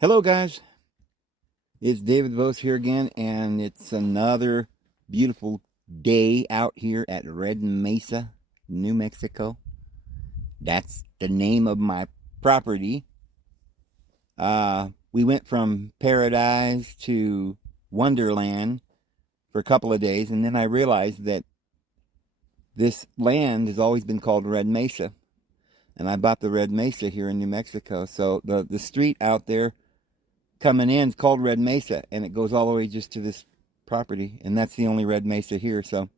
Hello, guys. It's David Vose here again, and it's another beautiful day out here at Red Mesa, New Mexico. That's the name of my property. We went from paradise to Wonderland for a couple of days, and then I realized that this land has always been called Red Mesa, and I bought the Red Mesa here in New Mexico. So the street out there coming in is called Red Mesa, and it goes all the way just to this property, and that's the only Red Mesa here. So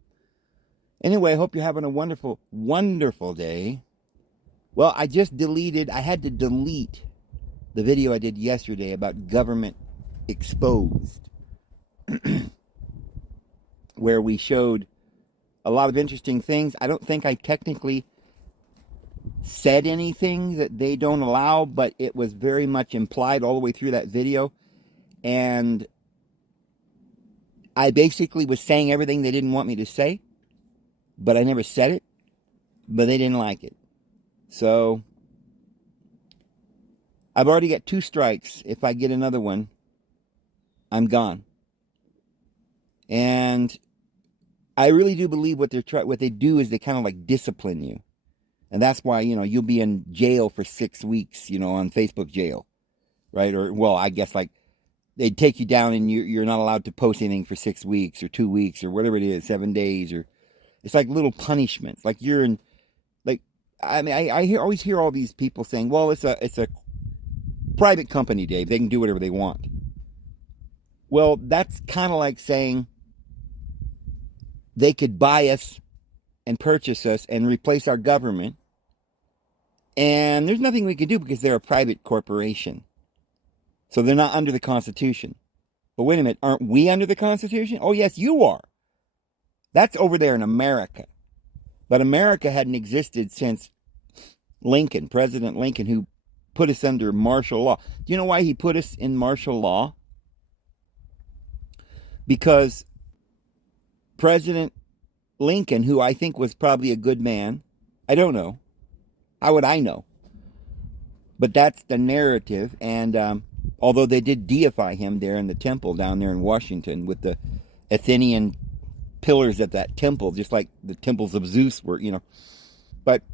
anyway, I hope you're having a wonderful, wonderful day. Well, I had to delete the video I did yesterday about government exposed, where we showed a lot of interesting things. I don't think I technically said anything that they don't allow, but it was very much implied all the way through that video. And I basically was saying everything they didn't want me to say, but I never said it, but they didn't like it. So I've already got 2 strikes. If I get another one, I'm gone. And I really do believe what they do is they kind of like discipline you. And that's why, you'll be in jail for 6 weeks, on Facebook jail, right? Or, well, I guess like they'd take you down and you're not allowed to post anything for 6 weeks or 2 weeks or whatever it is, 7 days, or it's like little punishments. Like you're in, like, I mean, I always hear all these people saying, well, it's a private company, Dave. They can do whatever they want. Well, that's kind of like saying they could buy us and purchase us and replace our government. And there's nothing we can do because they're a private corporation. So they're not under the Constitution. But wait a minute, aren't we under the Constitution? Oh, yes, you are. That's over there in America. But America hadn't existed since Lincoln, President Lincoln, who put us under martial law. Do you know why he put us in martial law? Because President Lincoln, who I think was probably a good man, I don't know. How would I know? But that's the narrative. And although they did deify him there in the temple down there in Washington with the Athenian pillars at that temple, just like the temples of Zeus were, But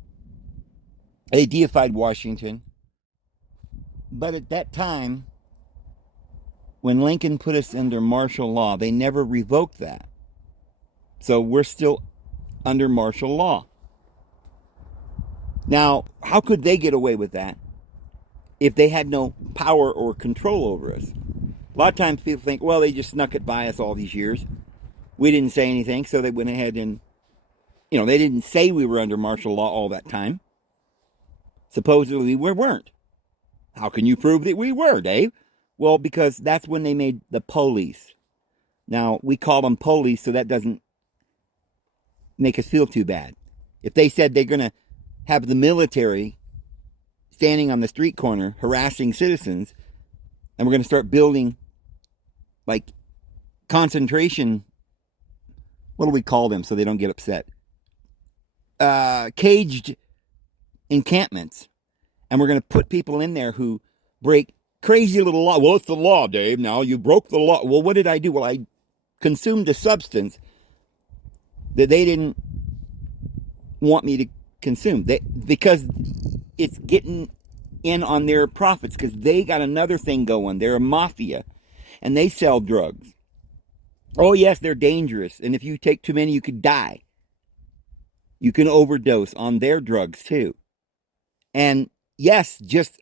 they deified Washington. But at that time, when Lincoln put us under martial law, they never revoked that. So we're still under martial law. Now, how could they get away with that if they had no power or control over us? A lot of times people think, well, they just snuck it by us all these years. We didn't say anything, so they went ahead and, they didn't say we were under martial law all that time. Supposedly we weren't. How can you prove that we were, Dave? Well, because that's when they made the police. Now, we call them police, so that doesn't make us feel too bad. If they said they're going to have the military standing on the street corner harassing citizens, and we're going to start building like concentration, what do we call them so they don't get upset? Caged encampments. And we're going to put people in there who break crazy little law. Well, it's the law, Dave. Now you broke the law. Well, what did I do? Well, I consumed a substance that they didn't want me to consume. Because it's getting in on their profits, because they got another thing going. They're a mafia, and they sell drugs. Oh, yes, they're dangerous. And if you take too many, you could die. You can overdose on their drugs, too. And yes, just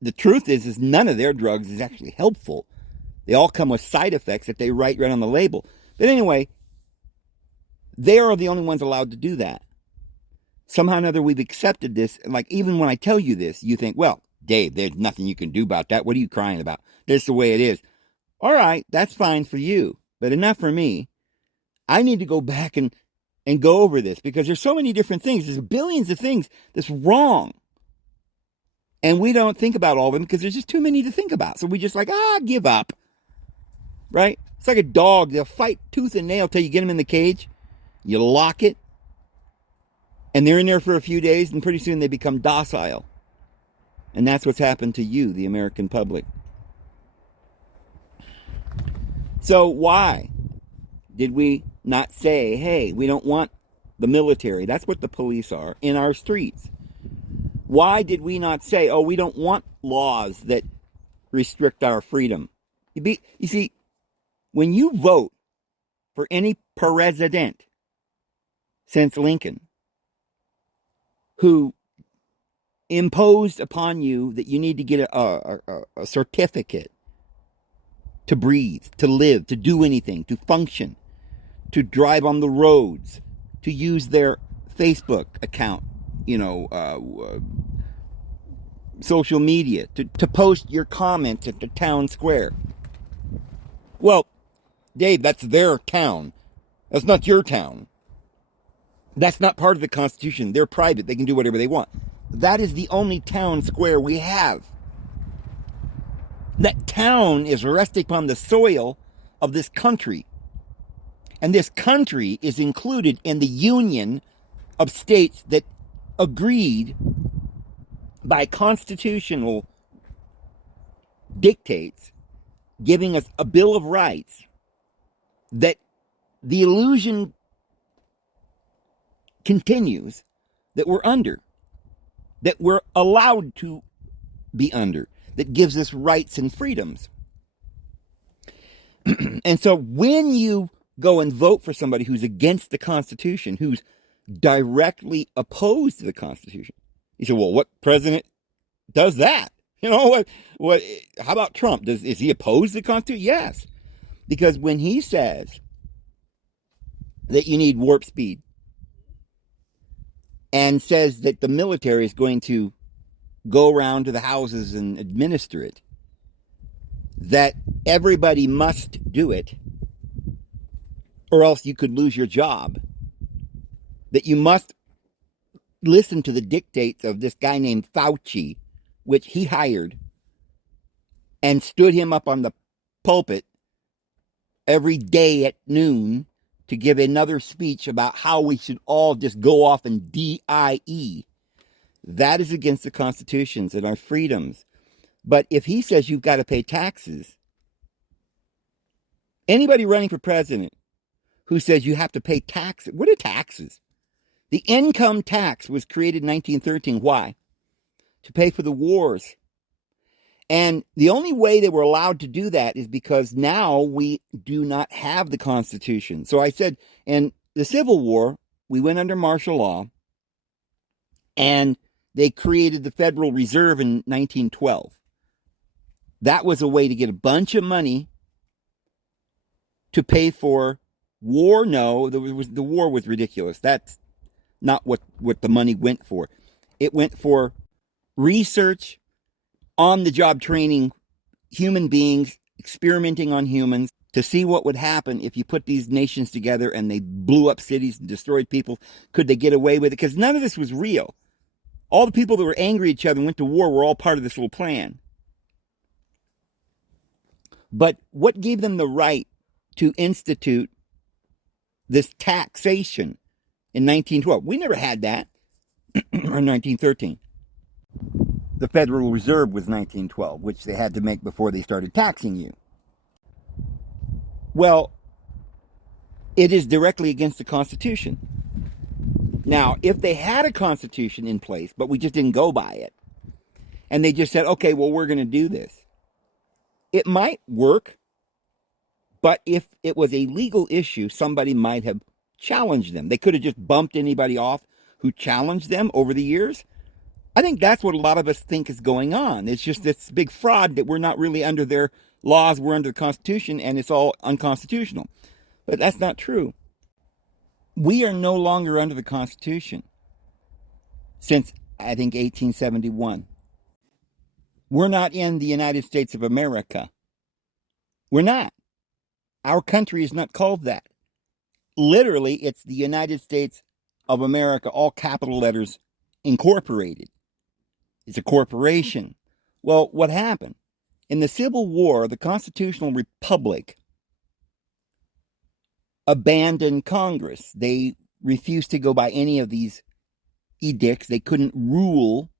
the truth is none of their drugs is actually helpful. They all come with side effects that they write right on the label. But anyway, they are the only ones allowed to do that. Somehow or another, we've accepted this. Like, even when I tell you this, you think, well, Dave, there's nothing you can do about that. What are you crying about? That's the way it is. All right, that's fine for you, but enough for me. I need to go back and go over this, because there's so many different things. There's billions of things that's wrong. And we don't think about all of them because there's just too many to think about. So we just like, give up. Right? It's like a dog. They'll fight tooth and nail till you get them in the cage. You lock it. And they're in there for a few days, and pretty soon they become docile. And that's what's happened to you, the American public. So why did we not say, hey, we don't want the military, that's what the police are, in our streets? Why did we not say, oh, we don't want laws that restrict our freedom? You see, when you vote for any president since Lincoln who imposed upon you that you need to get a certificate to breathe, to live, to do anything, to function, to drive on the roads, to use their Facebook account, social media, to post your comments at the town square. Well, Dave, that's their town. That's not your town. That's not part of the Constitution. They're private. They can do whatever they want. That is the only town square we have. That town is resting upon the soil of this country. And this country is included in the union of states that agreed by constitutional dictates, giving us a Bill of Rights, that the illusion continues that we're under, that we're allowed to be under, that gives us rights and freedoms. And so when you go and vote for somebody who's against the Constitution, who's directly opposed to the Constitution, you say, well, what president does that? What? How about Trump? Is he opposed to the Constitution? Yes. Because when he says that you need warp speed and says that the military is going to go around to the houses and administer it, that everybody must do it, or else you could lose your job, that you must listen to the dictates of this guy named Fauci, which he hired, and stood him up on the pulpit every day at noon to give another speech about how we should all just go off and DIE. That is against the constitutions and our freedoms. But if he says you've got to pay taxes, anybody running for president who says you have to pay taxes, what are taxes? The income tax was created in 1913. Why? To pay for the wars. And the only way they were allowed to do that is because now we do not have the Constitution. So I said, in the Civil War, we went under martial law, and they created the Federal Reserve in 1912. That was a way to get a bunch of money to pay for war. No, the war was ridiculous. That's not what the money went for. It went for research, on-the-job training, human beings, experimenting on humans to see what would happen if you put these nations together and they blew up cities and destroyed people. Could they get away with it? Because none of this was real. All the people that were angry at each other and went to war were all part of this little plan. But what gave them the right to institute this taxation in 1912? We never had that. Or 1913. The Federal Reserve was 1912, which they had to make before they started taxing you. Well, it is directly against the Constitution. Now, if they had a Constitution in place, but we just didn't go by it, and they just said, okay, well, we're going to do this, it might work, but if it was a legal issue, somebody might have challenged them. They could have just bumped anybody off who challenged them over the years. I think that's what a lot of us think is going on. It's just this big fraud that we're not really under their laws, we're under the Constitution, and it's all unconstitutional. But that's not true. We are no longer under the Constitution since, I think, 1871. We're not in the United States of America. We're not. Our country is not called that. Literally, it's the United States of America, all capital letters, Incorporated. It's a corporation. Well, what happened? In the Civil War, the Constitutional Republic abandoned Congress. They refused to go by any of these edicts. They couldn't rule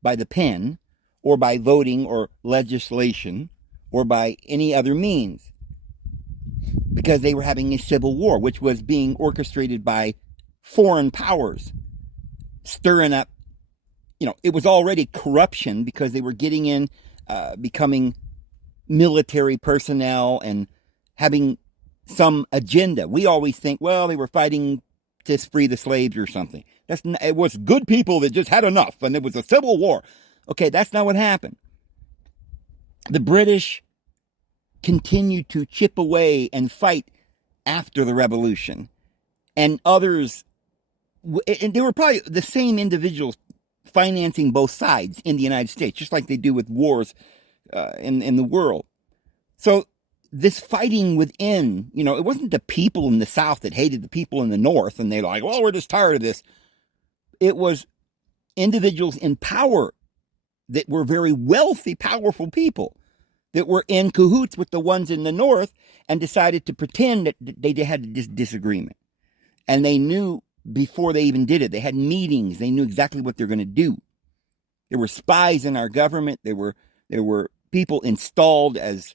by the pen or by voting or legislation or by any other means. because they were having a civil war, which was being orchestrated by foreign powers, stirring up, it was already corruption because they were getting in, becoming military personnel and having some agenda. We always think, well, they were fighting to free the slaves or something. It was good people that just had enough, and it was a civil war. Okay, that's not what happened. The British continued to chip away and fight after the revolution. And others, and they were probably the same individuals financing both sides in the United States, just like they do with wars in the world. So this fighting within, it wasn't the people in the South that hated the people in the North, and they're like, well, we're just tired of this. It was individuals in power that were very wealthy, powerful people that were in cahoots with the ones in the North and decided to pretend that they had this disagreement. And they knew before they even did it. They had meetings. They knew exactly what they're going to do. There were spies in our government. There were people installed as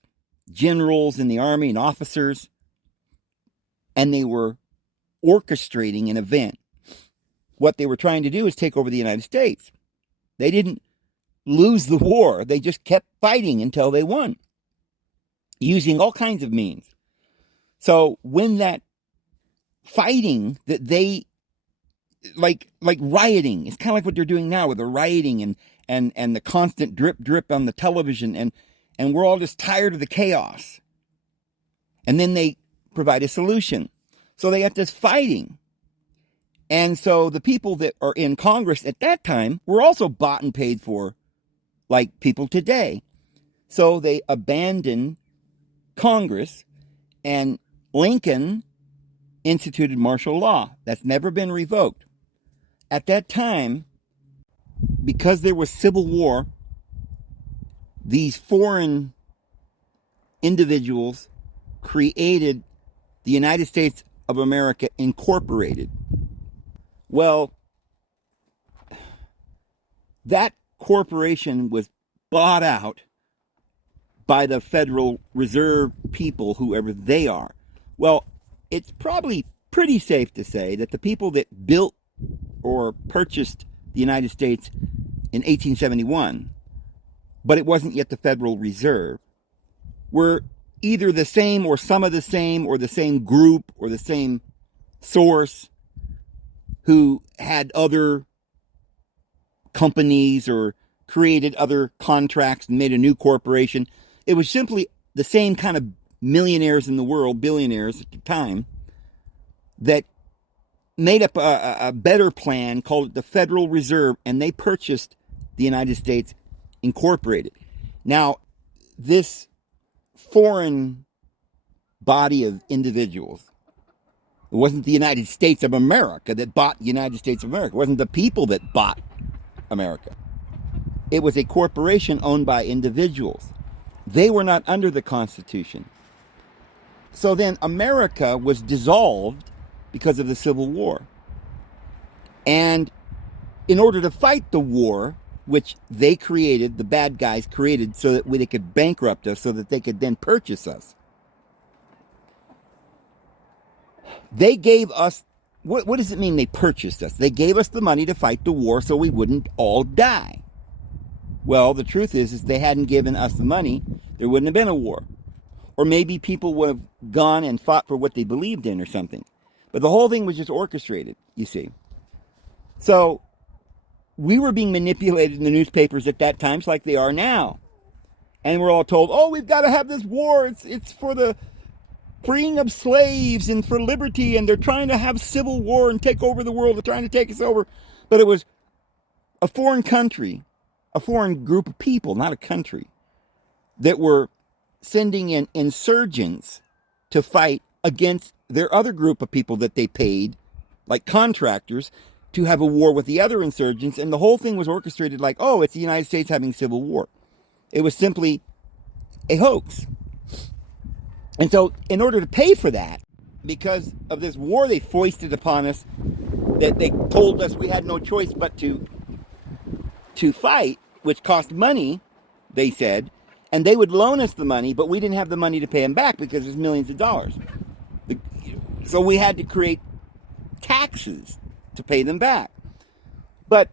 generals in the army and officers. And they were orchestrating an event. What they were trying to do is take over the United States. They didn't lose the war. They just kept fighting until they won, using all kinds of means. So when that fighting that they like rioting, it's kind of like what they're doing now with the rioting and the constant drip on the television, and we're all just tired of the chaos. And then they provide a solution. So they got this fighting. And so the people that are in Congress at that time were also bought and paid for like people today. So they abandoned Congress, and Lincoln instituted martial law. That's never been revoked. At that time, because there was civil war, these foreign individuals created the United States of America Incorporated. Well, that corporation was bought out by the Federal Reserve people, whoever they are. Well, it's probably pretty safe to say that the people that built or purchased the United States in 1871, but it wasn't yet the Federal Reserve, were either the same or some of the same or the same group or the same source who had other companies or created other contracts and made a new corporation. It was simply the same kind of millionaires in the world, billionaires at the time, that made up a better plan, called it the Federal Reserve, and they purchased the United States Incorporated. Now, this foreign body of individuals, it wasn't the United States of America that bought the United States of America. It wasn't the people that bought America. It was a corporation owned by individuals. They were not under the Constitution. So then America was dissolved because of the Civil War. And in order to fight the war, which they created, the bad guys created, so that they could bankrupt us, so that they could then purchase us, they gave us, what does it mean they purchased us? They gave us the money to fight the war so we wouldn't all die. Well, the truth is if they hadn't given us the money, there wouldn't have been a war. Or maybe people would have gone and fought for what they believed in or something. But the whole thing was just orchestrated, you see. So we were being manipulated in the newspapers at that time, just like they are now. And we're all told, oh, we've got to have this war. It's for the freeing of slaves and for liberty, and they're trying to have civil war and take over the world. They're trying to take us over. But it was a foreign country, a foreign group of people, not a country, that were sending in insurgents to fight against their other group of people that they paid, like contractors, to have a war with the other insurgents. And the whole thing was orchestrated like, oh, it's the United States having civil war. It was simply a hoax. And so in order to pay for that, because of this war they foisted upon us, that they told us we had no choice but to fight, which cost money, they said, and they would loan us the money, but we didn't have the money to pay them back because it's millions of dollars. So we had to create taxes to pay them back. But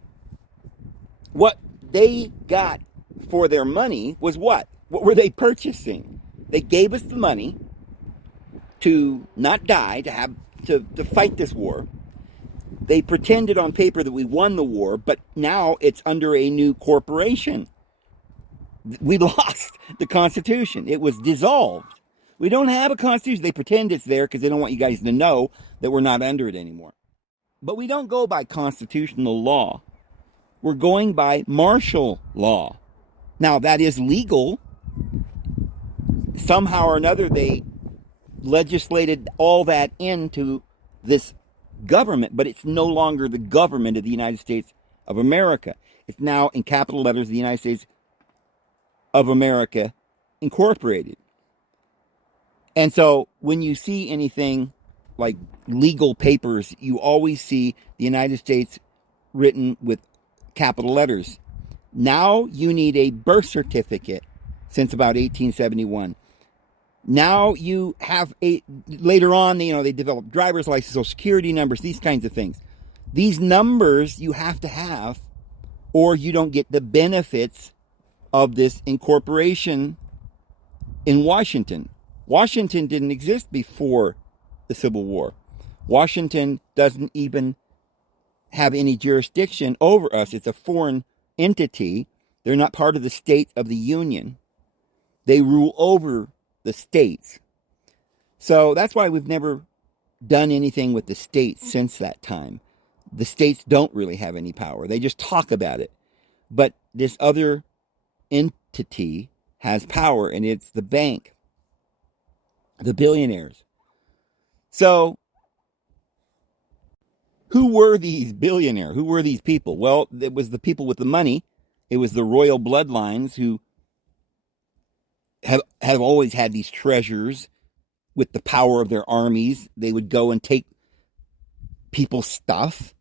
what they got for their money was what? What were they purchasing? They gave us the money to not die, to fight this war. They pretended on paper that we won the war, but now it's under a new corporation. We lost the Constitution. It was dissolved. We don't have a Constitution. They pretend it's there because they don't want you guys to know that we're not under it anymore. But we don't go by constitutional law. We're going by martial law. Now, that is legal. Somehow or another, they legislated all that into this government, but it's no longer the government of the United States of America. It's now, in capital letters, the United States of America Incorporated. And so when you see anything like legal papers, you always see the United States written with capital letters. Now you need a birth certificate since about 1871. Now you have later on, they developed driver's license, social security numbers, these kinds of things. These numbers you have to have, or you don't get the benefits of this incorporation in Washington. Washington didn't exist before the Civil War. Washington doesn't even have any jurisdiction over us. It's a foreign entity. They're not part of the state of the Union. They rule over the states. So that's why we've never done anything with the states since that time. The states don't really have any power. They just talk about it. But this other entity has power, and it's the bank, the billionaires. So who were these billionaires? Who were these people? Well, it was the people with the money. It was the royal bloodlines who have always had these treasures with the power of their armies. They would go and take people's stuff.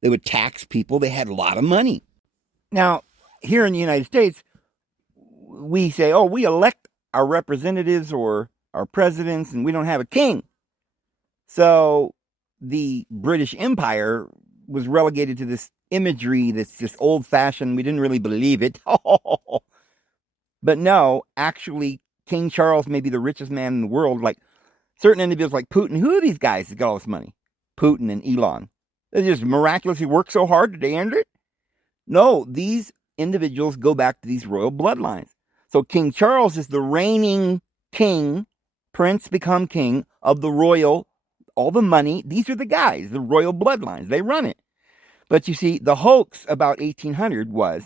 They would tax people. They had a lot of money. Now, here in the United States, we say, oh, we elect our representatives or our presidents, and we don't have a king. So the British Empire was relegated to this imagery that's just old-fashioned. We didn't really believe it. But no, actually, King Charles may be the richest man in the world. Like certain individuals like Putin. Who are these guys that got all this money? Putin and Elon. They just miraculously work so hard that they earned it? No, these individuals go back to these royal bloodlines. So King Charles is the reigning king, prince become king of the royal, all the money. These are the guys, the royal bloodlines. They run it. But you see, the hoax about 1800 was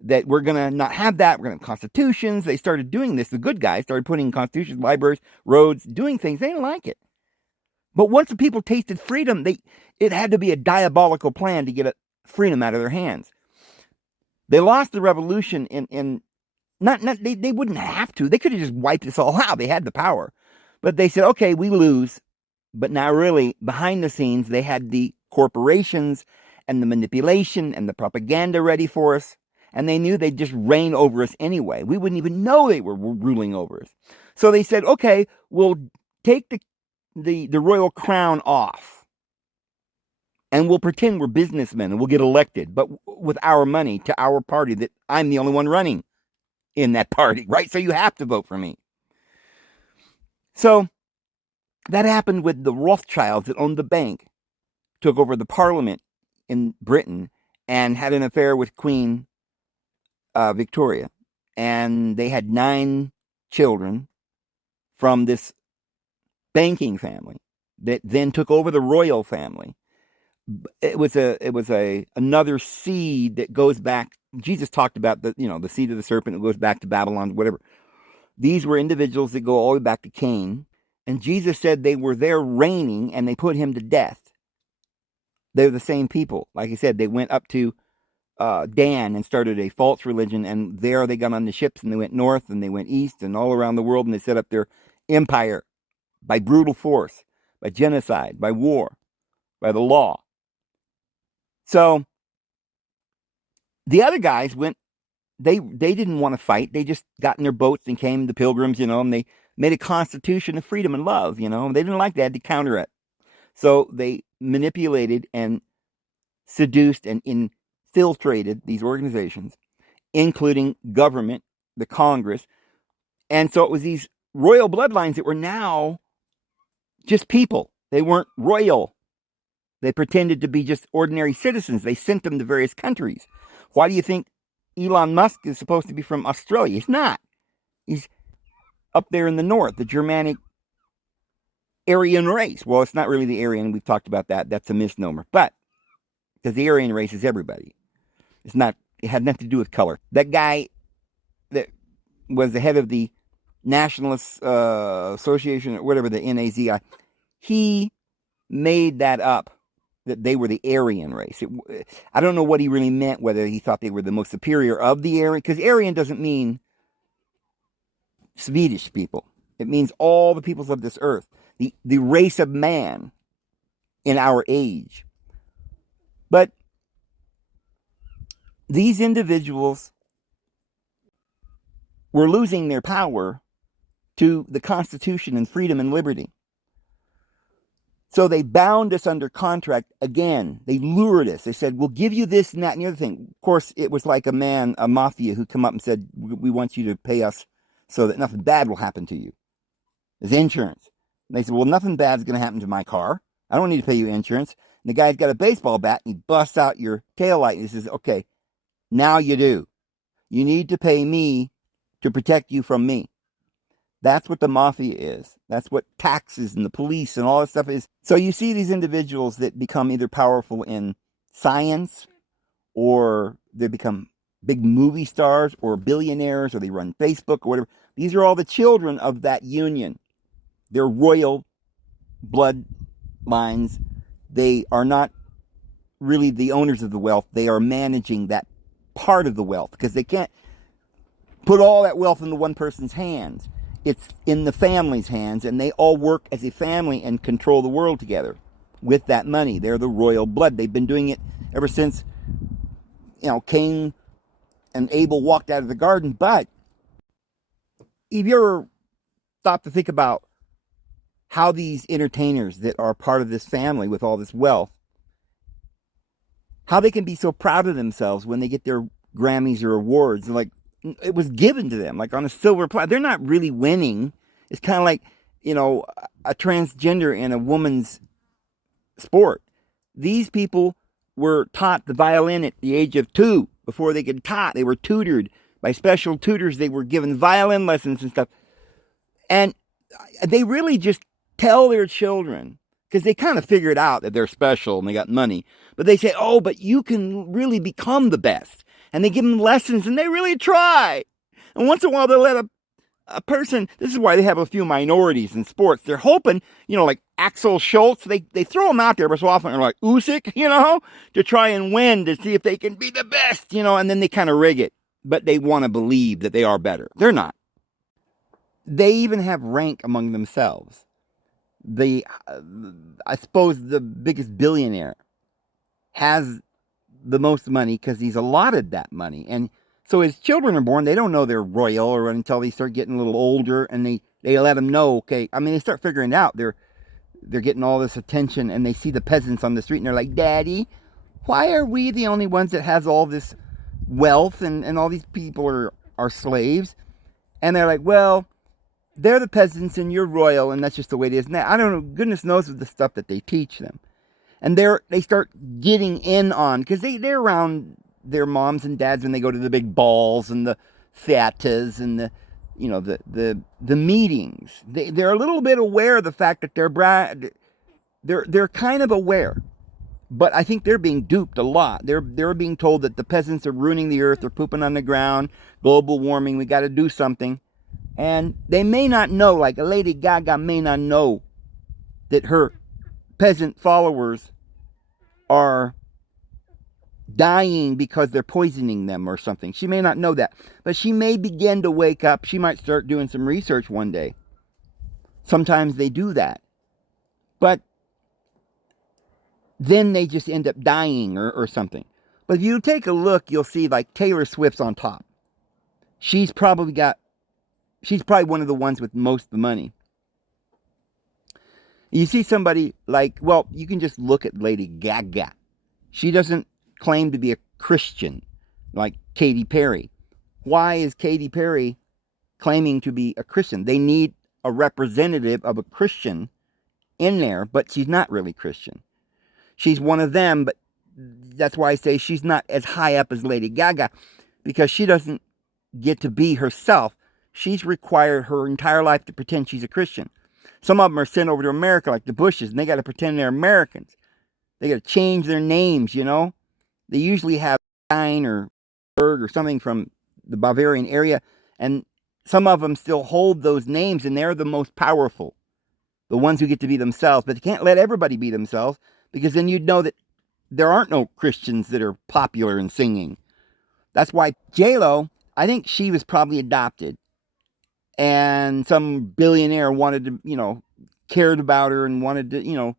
that we're going to not have that. We're going to have constitutions. They started doing this. The good guys started putting constitutions, libraries, roads, doing things. They didn't like it. But once the people tasted freedom, it had to be a diabolical plan to get freedom out of their hands. They lost the revolution they wouldn't have to. They could have just wiped us all out. They had the power. But they said, okay, we lose. But now really, behind the scenes, they had the corporations and the manipulation and the propaganda ready for us. And they knew they'd just reign over us anyway. We wouldn't even know they were ruling over us. So they said, okay, we'll take the royal crown off. And we'll pretend we're businessmen and we'll get elected. But with our money to our party that I'm the only one running in that party, right? So you have to vote for me. So that happened with the Rothschilds that owned the bank, took over the parliament in Britain and had an affair with Queen Victoria. And they had 9 children from this banking family that then took over the royal family. It was another seed that goes back. Jesus talked about the seed of the serpent that goes back to Babylon, whatever. These were individuals that go all the way back to Cain. And Jesus said they were there reigning and they put him to death. They're the same people. Like I said, they went up to Dan and started a false religion, and there they got on the ships and they went north and they went east and all around the world, and they set up their empire by brutal force, by genocide, by war, by the law. So the other guys went, they didn't want to fight. They just got in their boats and came, the pilgrims, and made a constitution of freedom and love, you know. They didn't like that, to counter it. So they manipulated and seduced and infiltrated these organizations, including government, the Congress. And so it was these royal bloodlines that were now just people. They weren't royal. They pretended to be just ordinary citizens. They sent them to various countries. Why do you think Elon Musk is supposed to be from Australia? He's not. He's up there in the north, the Germanic Aryan race. Well, it's not really the Aryan. We've talked about that. That's a misnomer. But because the Aryan race is everybody. It's not. It had nothing to do with color. That guy that was the head of the Nationalist Association, or whatever, the NAZI, he made that up, that they were the Aryan race. I don't know what he really meant, whether he thought they were the most superior of the Aryan, because Aryan doesn't mean Swedish people. It means all the peoples of this earth, the race of man in our age. But these individuals were losing their power to the Constitution and freedom and liberty. So they bound us under contract again. They lured us. They said, we'll give you this and that and the other thing. Of course, it was like a mafia who come up and said, we want you to pay us so that nothing bad will happen to you. It's insurance. And they said, well, nothing bad is going to happen to my car. I don't need to pay you insurance. And the guy's got a baseball bat and he busts out your taillight and he says, okay, now you do. You need to pay me to protect you from me. That's what the mafia is. That's what taxes and the police and all that stuff is. So you see these individuals that become either powerful in science, or they become big movie stars or billionaires, or they run Facebook or whatever. These are all the children of that union. They're royal bloodlines. They are not really the owners of the wealth. They are managing that part of the wealth, because they can't put all that wealth into one person's hands. It's in the family's hands, and they all work as a family and control the world together with that money. They're the royal blood. They've been doing it ever since, Cain and Abel walked out of the garden. But if you ever stop to think about how these entertainers that are part of this family with all this wealth, how they can be so proud of themselves when they get their Grammys or awards, like it was given to them, like on a silver platter. They're not really winning. It's kind of like, a transgender in a woman's sport. These people were taught the violin at the age of 2. Before they could taught, they were tutored by special tutors. They were given violin lessons and stuff. And they really just tell their children, because they kind of figured out that they're special and they got money. But they say, oh, but you can really become the best. And they give them lessons, and they really try. And once in a while, they'll let a person, this is why they have a few minorities in sports. They're hoping, like Axel Schultz, they throw them out there, but so often they're like Usyk, to try and win, to see if they can be the best, and then they kind of rig it. But they want to believe that they are better. They're not. They even have rank among themselves. I suppose the biggest billionaire has the most money because he's allotted that money. And so his children are born, they don't know they're royal or until they start getting a little older, and they let them know, okay, they start figuring it out. They're getting all this attention, and they see the peasants on the street and they're like, Daddy, why are we the only ones that has all this wealth and all these people are slaves? And they're like, well, they're the peasants and you're royal, and that's just the way it is. Now, I don't know, goodness knows the stuff that they teach them. And they start getting in on, because they're around their moms and dads when they go to the big balls and the theaters and the meetings. They're a little bit aware of the fact that they're kind of aware. But I think they're being duped a lot. They're being told that the peasants are ruining the earth, they're pooping on the ground, global warming, we got to do something. And they may not know, like a Lady Gaga may not know that her peasant followers are dying because they're poisoning them or something. She may not know that. But she may begin to wake up. She might start doing some research one day. Sometimes they do that. But then they just end up dying or something. But if you take a look, you'll see like Taylor Swift's on top. She's probably got she's probably one of the ones with most of the money. You see somebody like, well, you can just look at Lady Gaga. She doesn't claim to be a Christian like Katy Perry. Why is Katy Perry claiming to be a Christian? They need a representative of a Christian in there, but she's not really Christian. She's one of them, but that's why I say she's not as high up as Lady Gaga, because she doesn't get to be herself. She's required her entire life to pretend she's a Christian. Some of them are sent over to America, like the Bushes, and they got to pretend they're Americans. They got to change their names, you know. They usually have Stein or Berg or something from the Bavarian area, and some of them still hold those names, and they're the most powerful, the ones who get to be themselves. But they can't let everybody be themselves, because then you'd know that there aren't no Christians that are popular and singing. That's why J-Lo, I think she was probably adopted, and some billionaire wanted to, you know, cared about her and wanted to, you know,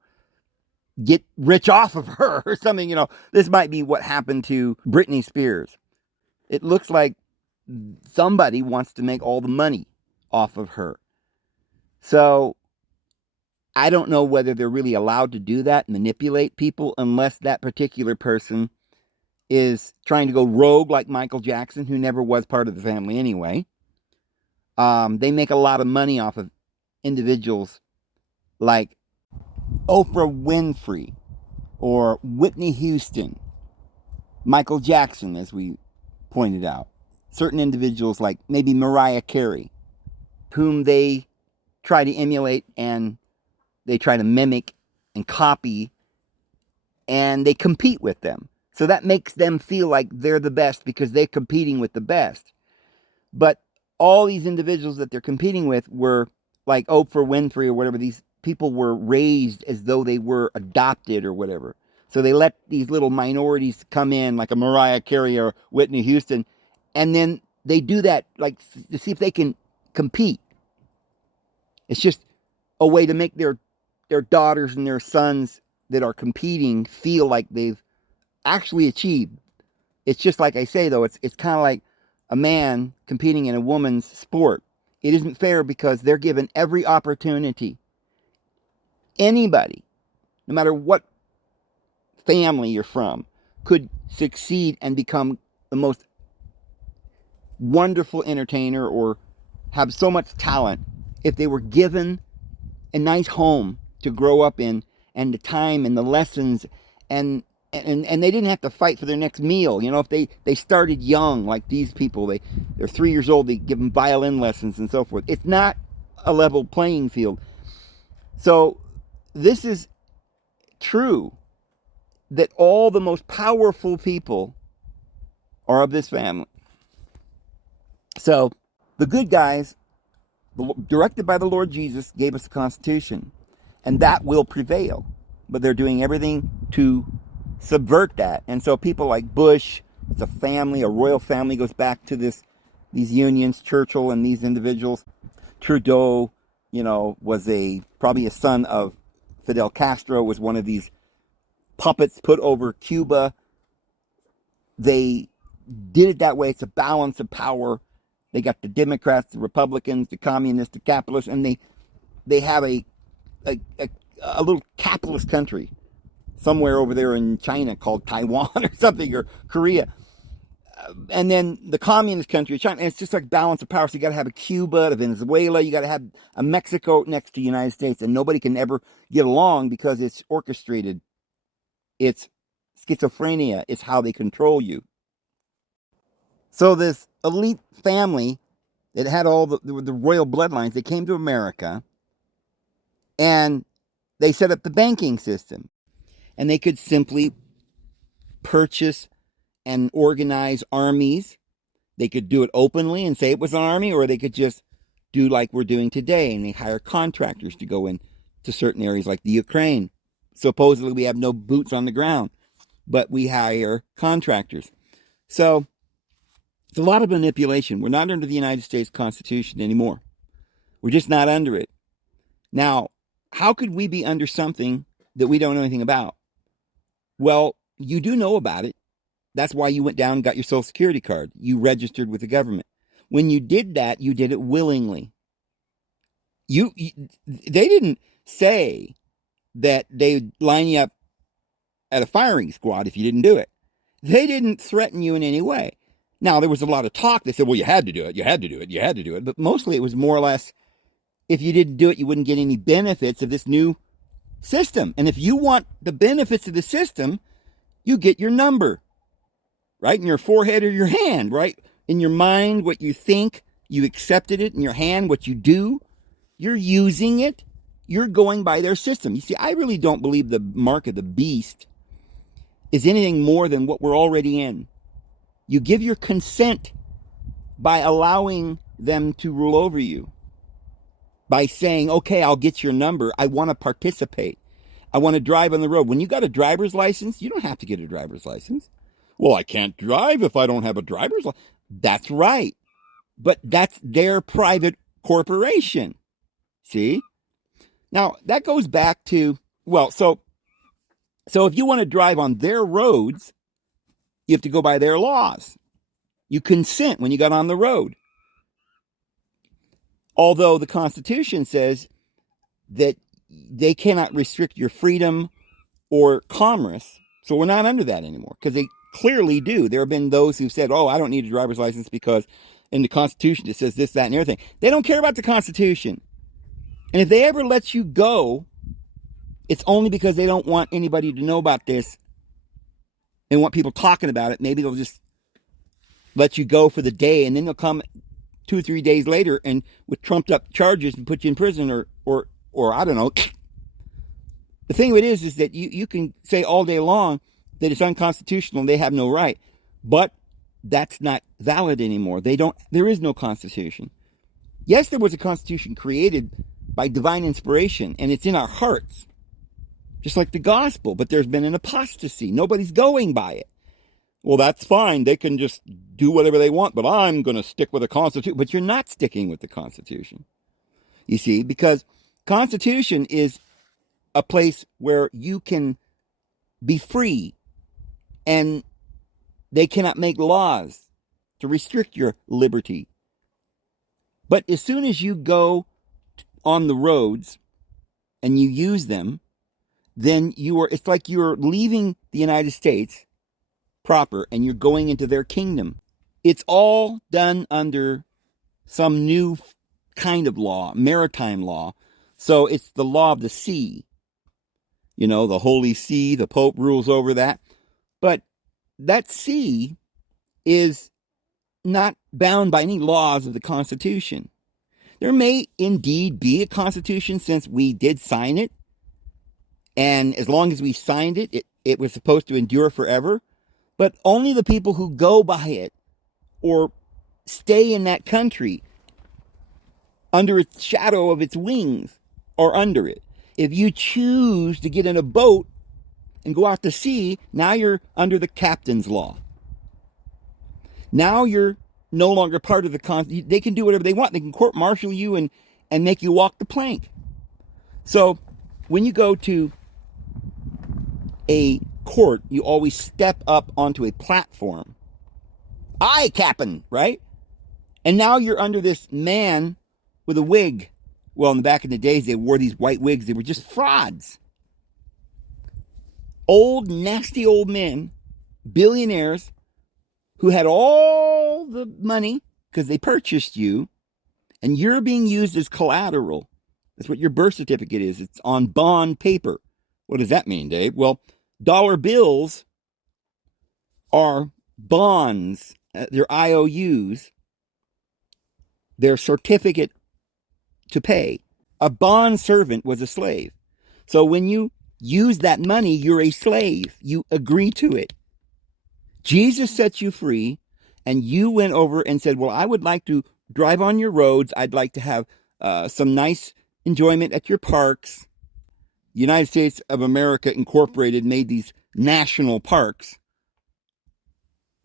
get rich off of her or something. You know, this might be what happened to Britney Spears. It looks like somebody wants to make all the money off of her. So I don't know whether they're really allowed to do that, manipulate people, unless that particular person is trying to go rogue like Michael Jackson, who never was part of the family anyway. They make a lot of money off of individuals like Oprah Winfrey or Whitney Houston, Michael Jackson, as we pointed out. Certain individuals like maybe Mariah Carey, whom they try to emulate and they try to mimic and copy, and they compete with them. So that makes them feel like they're the best because they're competing with the best. But all these individuals that they're competing with were like Oprah Winfrey or whatever. These people were raised as though they were adopted or whatever. So they let these little minorities come in, like a Mariah Carey or Whitney Houston, and then they do that like to see if they can compete. It's just a way to make their daughters and their sons that are competing feel like they've actually achieved. It's just like I say, though, it's kind of like a man competing in a woman's sport. It isn't fair because they're given every opportunity. Anybody, no matter what family you're from, could succeed and become the most wonderful entertainer or have so much talent if they were given a nice home to grow up in, and the time and the lessons, and they didn't have to fight for their next meal. You know, if they started young, like these people, they're 3 years old, they give them violin lessons and so forth. It's not a level playing field. So this is true, that all the most powerful people are of this family. So the good guys, directed by the Lord Jesus, gave us a Constitution, and that will prevail. But they're doing everything to subvert that. And so people like Bush, it's a family, a royal family, goes back to these unions, Churchill and these individuals. Trudeau, you know, was probably a son of Fidel Castro, was one of these puppets put over Cuba. They did it that way. It's a balance of power. They got the Democrats, the Republicans, the communists, the capitalists, and they have a little capitalist country somewhere over there in China called Taiwan or something, or Korea. And then the communist country of China. And it's just like balance of power. So you got to have a Cuba, a Venezuela. You got to have a Mexico next to the United States. And nobody can ever get along because it's orchestrated. It's schizophrenia. It's how they control you. So this elite family that had all the royal bloodlines, they came to America and they set up the banking system. And they could simply purchase and organize armies. They could do it openly and say it was an army, or they could just do like we're doing today, and they hire contractors to go in to certain areas like the Ukraine. Supposedly we have no boots on the ground, but we hire contractors. So it's a lot of manipulation. We're not under the United States Constitution anymore. We're just not under it. Now, how could we be under something that we don't know anything about? Well, you do know about it. That's why you went down and got your Social Security card. You registered with the government. when you did that, you did it willingly. They didn't say that they'd line you up at a firing squad if you didn't do it. They didn't threaten you in any way. Now, there was a lot of talk. They said, well, you had to do it. You had to do it. You had to do it. But mostly it was more or less, if you didn't do it, you wouldn't get any benefits of this new system. And if you want the benefits of the system, you get your number, right? In your forehead or your hand, right? In your mind, what you think, you accepted it. In your hand, what you do, you're using it. You're going by their system. You see, I really don't believe the mark of the beast is anything more than what we're already in. You give your consent by allowing them to rule over you. By saying, okay, I'll get your number. I want to participate. I want to drive on the road. When you got a driver's license, you don't have to get a driver's license. Well, I can't drive if I don't have a driver's license. That's right. But that's their private corporation. See? Now, that goes back to, well, so if you want to drive on their roads, you have to go by their laws. You consent when you got on the road. Although the Constitution says that they cannot restrict your freedom or commerce. So we're not under that anymore, because they clearly do. There have been those who've said, oh, I don't need a driver's license because in the Constitution it says this, that, and everything. They don't care about the Constitution. And if they ever let you go, it's only because they don't want anybody to know about this and want people talking about it. Maybe they'll just let you go for the day, and then they'll come 2 or 3 days later and with trumped up charges and put you in prison or I don't know. The thing of it is that you can say all day long that it's unconstitutional and they have no right, but that's not valid anymore. There is no Constitution. Yes, there was a Constitution created by divine inspiration, and it's in our hearts, just like the gospel, but there's been an apostasy. Nobody's going by it. Well, that's fine. They can just do whatever they want, but I'm going to stick with the Constitution. But you're not sticking with the Constitution. You see, because Constitution is a place where you can be free, and they cannot make laws to restrict your liberty. But as soon as you go on the roads and you use them, then it's like you're leaving the United States proper and you're going into their kingdom. It's all done under some new kind of law, maritime law. So it's the law of the sea. You know, the Holy See, the Pope rules over that. But that sea is not bound by any laws of the Constitution. There may indeed be a Constitution, since we did sign it. And as long as we signed it, it was supposed to endure forever. But only the people who go by it or stay in that country under its shadow of its wings are under it. If you choose to get in a boat and go out to sea, now you're under the captain's law. Now you're no longer part of the Constitution. They can do whatever they want. They can court-martial you and make you walk the plank. So when you go to a court, you always step up onto a platform. Aye, Captain, right? And now you're under this man with a wig. Well, in the back in the days, they wore these white wigs. They were just frauds. Old, nasty old men, billionaires, who had all the money because they purchased you, and you're being used as collateral. That's what your birth certificate is. It's on bond paper. What does that mean, Dave? Well, dollar bills are bonds. They're IOUs. They're certificate to pay. A bond servant was a slave. So when you use that money, you're a slave. You agree to it. Jesus set you free, and you went over and said, well, I would like to drive on your roads. I'd like to have some nice enjoyment at your parks. The United States of America Incorporated made these national parks.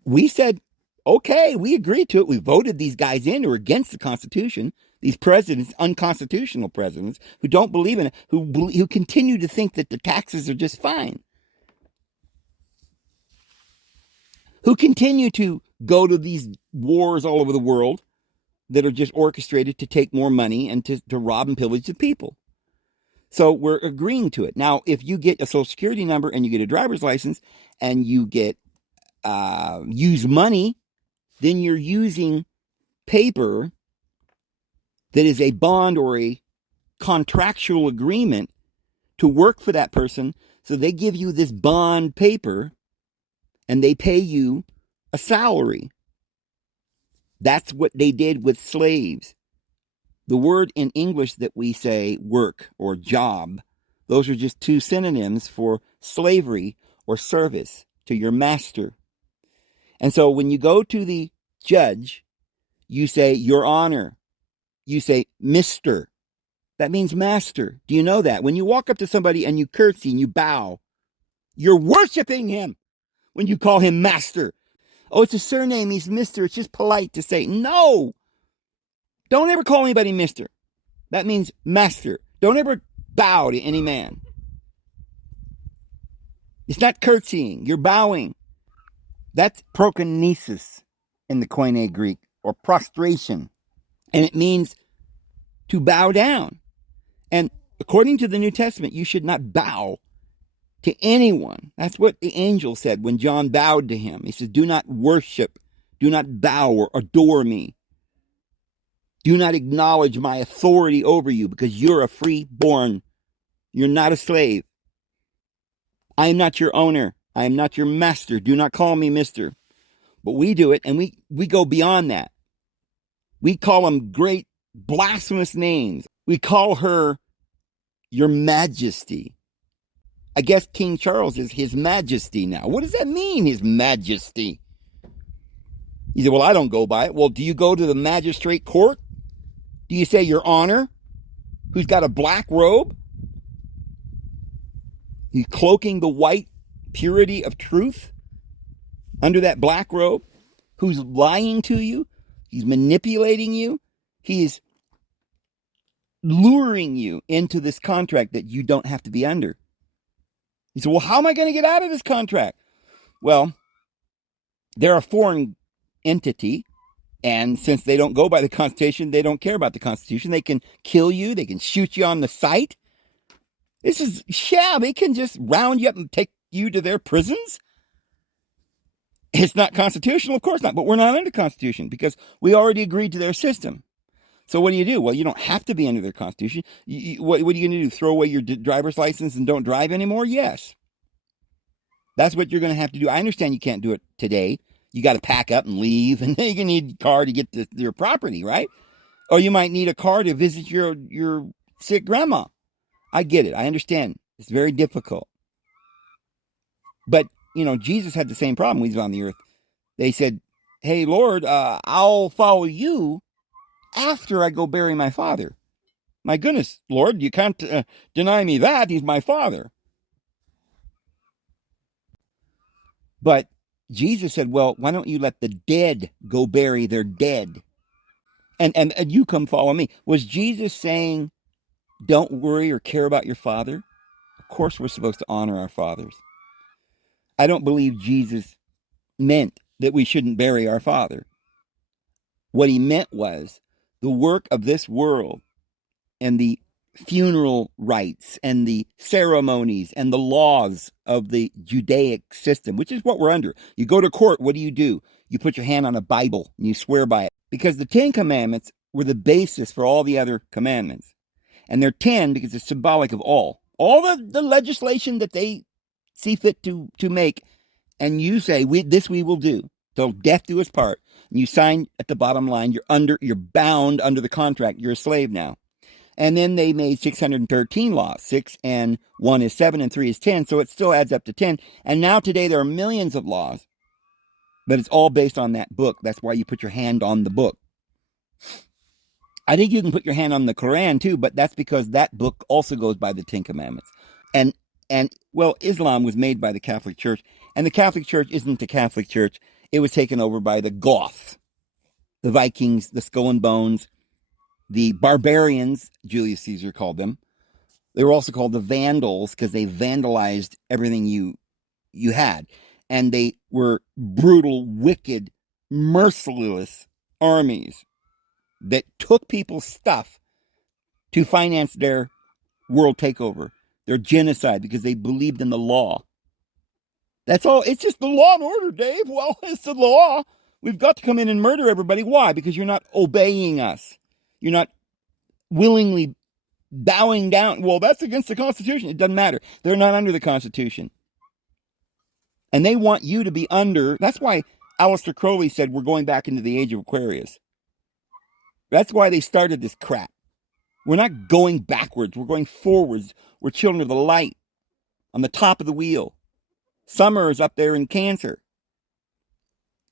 We said, okay, we agreed to it. We voted these guys in who are against the Constitution. These presidents, unconstitutional presidents, who don't believe in it, who continue to think that the taxes are just fine. Who continue to go to these wars all over the world that are just orchestrated to take more money and to rob and pillage the people. So we're agreeing to it. Now, if you get a social security number and you get a driver's license and you get use money, then you're using paper that is a bond or a contractual agreement to work for that person. So they give you this bond paper and they pay you a salary. That's what they did with slaves. The word in English that we say work or job, those are just two synonyms for slavery or service to your master. And so when you go to the judge, you say, Your Honor. You say, Mr. That means master. Do you know that? When you walk up to somebody and you curtsy and you bow, you're worshiping him when you call him master. Oh, it's a surname. He's Mr. It's just polite to say, no. Don't ever call anybody Mr. That means master. Don't ever bow to any man. It's not curtsying. You're bowing. That's prokinesis in the Koine Greek, or prostration. And it means to bow down. And according to the New Testament, you should not bow to anyone. That's what the angel said when John bowed to him. He says, do not worship, do not bow or adore me. Do not acknowledge my authority over you because you're a freeborn. You're not a slave. I am not your owner. I am not your master. Do not call me mister. But we do it, and we go beyond that. We call them great blasphemous names. We call her your majesty. I guess King Charles is his majesty now. What does that mean, his majesty? He said, well, I don't go by it. Well, do you go to the magistrate court? Do you say your honor, who's got a black robe? He's cloaking the white purity of truth under that black robe, who's lying to you. He's manipulating you. He's luring you into this contract that you don't have to be under. He said, well, how am I going to get out of this contract? Well, they're a foreign entity, and since they don't go by the Constitution, they don't care about the Constitution. They can kill you. They can shoot you on the site. They can just round you up and take you to their prisons. It's not constitutional, of course not, but we're not under the Constitution because we already agreed to their system. So what do? Well, you don't have to be under their Constitution. What are you going to do? Throw away your driver's license and don't drive anymore? Yes. That's what you're going to have to do. I understand you can't do it today. You got to pack up and leave, and then you're going to need a car to get to your property, right? Or you might need a car to visit your sick grandma. I get it. I understand. It's very difficult. But, Jesus had the same problem when he was on the earth. They said, hey, Lord, I'll follow you after I go bury my father. My goodness, Lord, you can't deny me that. He's my father. But Jesus said, well, why don't you let the dead go bury their dead? And you come follow me. Was Jesus saying, don't worry or care about your father? Of course we're supposed to honor our fathers. I don't believe Jesus meant that we shouldn't bury our father. What he meant was the work of this world and the funeral rites and the ceremonies and the laws of the Judaic system, which is what we're under. You go to court, what do? You put your hand on a Bible and you swear by it. Because the 10 Commandments were the basis for all the other commandments. And they're 10 because it's symbolic of all. All the legislation that they see fit to make. And you say, this we will do till death do us part. And you sign at the bottom line, you're bound under the contract. You're a slave now. And then they made 613 laws. 6 and 1 is 7 and 3 is 10. So it still adds up to 10. And now today there are millions of laws. But it's all based on that book. That's why you put your hand on the book. I think you can put your hand on the Quran too, but that's because that book also goes by the 10 Commandments. And Islam was made by the Catholic Church. And the Catholic Church isn't the Catholic Church. It was taken over by the Goths, the Vikings, the Skull and Bones, the barbarians, Julius Caesar called them. They were also called the Vandals because they vandalized everything you had. And they were brutal, wicked, merciless armies. that took people's stuff to finance their world takeover, their genocide, because they believed in the law. That's all. It's just the law and order, Dave. Well, it's the law. We've got to come in and murder everybody. Why? Because you're not obeying us. You're not willingly bowing down. Well, that's against the Constitution. It doesn't matter. They're not under the Constitution. And they want you to be under. That's why Aleister Crowley said we're going back into the age of Aquarius. That's why they started this crap. We're not going backwards. We're going forwards. We're children of the light on the top of the wheel. Summer is up there in Cancer.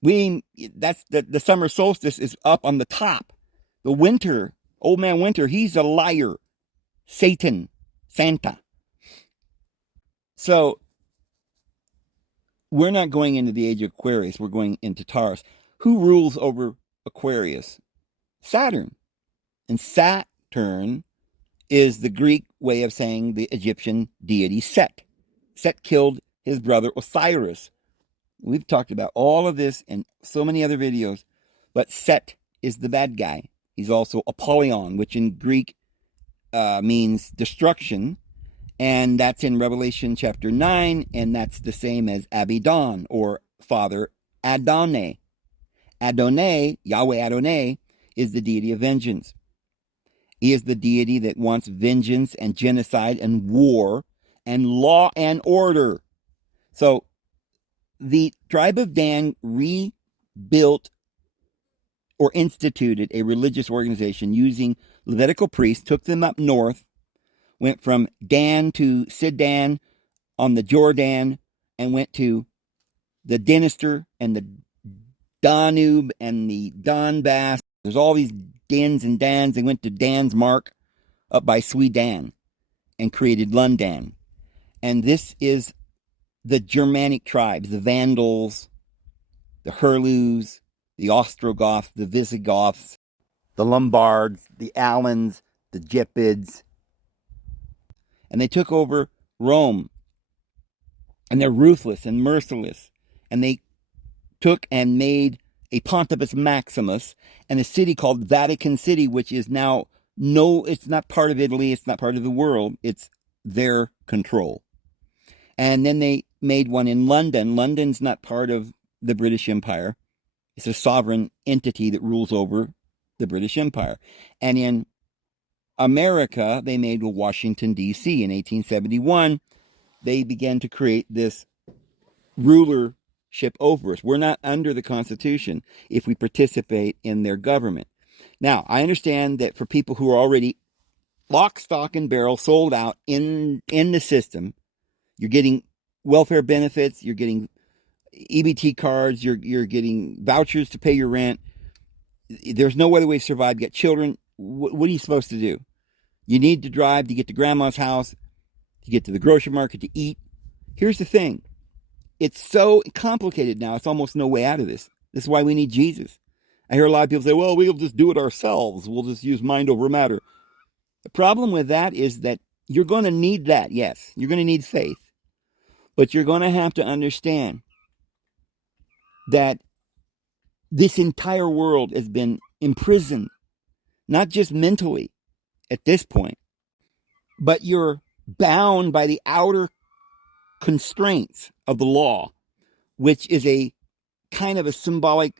That's the summer solstice is up on the top. The winter, old man winter, he's a liar. Satan, Santa. So we're not going into the age of Aquarius. We're going into Taurus. Who rules over Aquarius? Saturn. And Saturn is the Greek way of saying the Egyptian deity Set. Set killed his brother Osiris. We've talked about all of this in so many other videos, but Set is the bad guy. He's also Apollyon, which in Greek means destruction, and that's in Revelation chapter 9, and that's the same as Abiddon, or Father Adonai. Adonai, Yahweh Adonai, is the deity of vengeance. He is the deity that wants vengeance and genocide and war and law and order. So the tribe of Dan rebuilt or instituted a religious organization using Levitical priests, took them up north, went from Dan to Sidon on the Jordan, and went to the Dniester and the Danube and the Donbass. There's all these Dins and Dans. They went to Dan's Mark up by Sweden and created London. And this is the Germanic tribes, the Vandals, the Herlus, the Ostrogoths, the Visigoths, the Lombards, the Alans, the Gepids. And they took over Rome. And they're ruthless and merciless. And they took and made a Pontifex Maximus and a city called Vatican City, which is now, it's not part of Italy, it's not part of the world, it's their control. And then they made one in London. London's not part of the British Empire. It's a sovereign entity that rules over the British Empire. And in America, they made Washington, D.C. in 1871. They began to create this rulership over us. We're not under the Constitution if we participate in their government. Now, I understand that for people who are already lock, stock, and barrel sold out in the system, you're getting welfare benefits, you're getting EBT cards, you're getting vouchers to pay your rent. There's no other way to survive. You got children. What are you supposed to do? You need to drive to get to grandma's house, to get to the grocery market, to eat. Here's the thing. It's so complicated now, it's almost no way out of this. This is why we need Jesus. I hear a lot of people say, well, we'll just do it ourselves. We'll just use mind over matter. The problem with that is that you're going to need that, yes. You're going to need faith. But you're going to have to understand that this entire world has been imprisoned, not just mentally at this point, but you're bound by the outer constraints of the law, which is a kind of a symbolic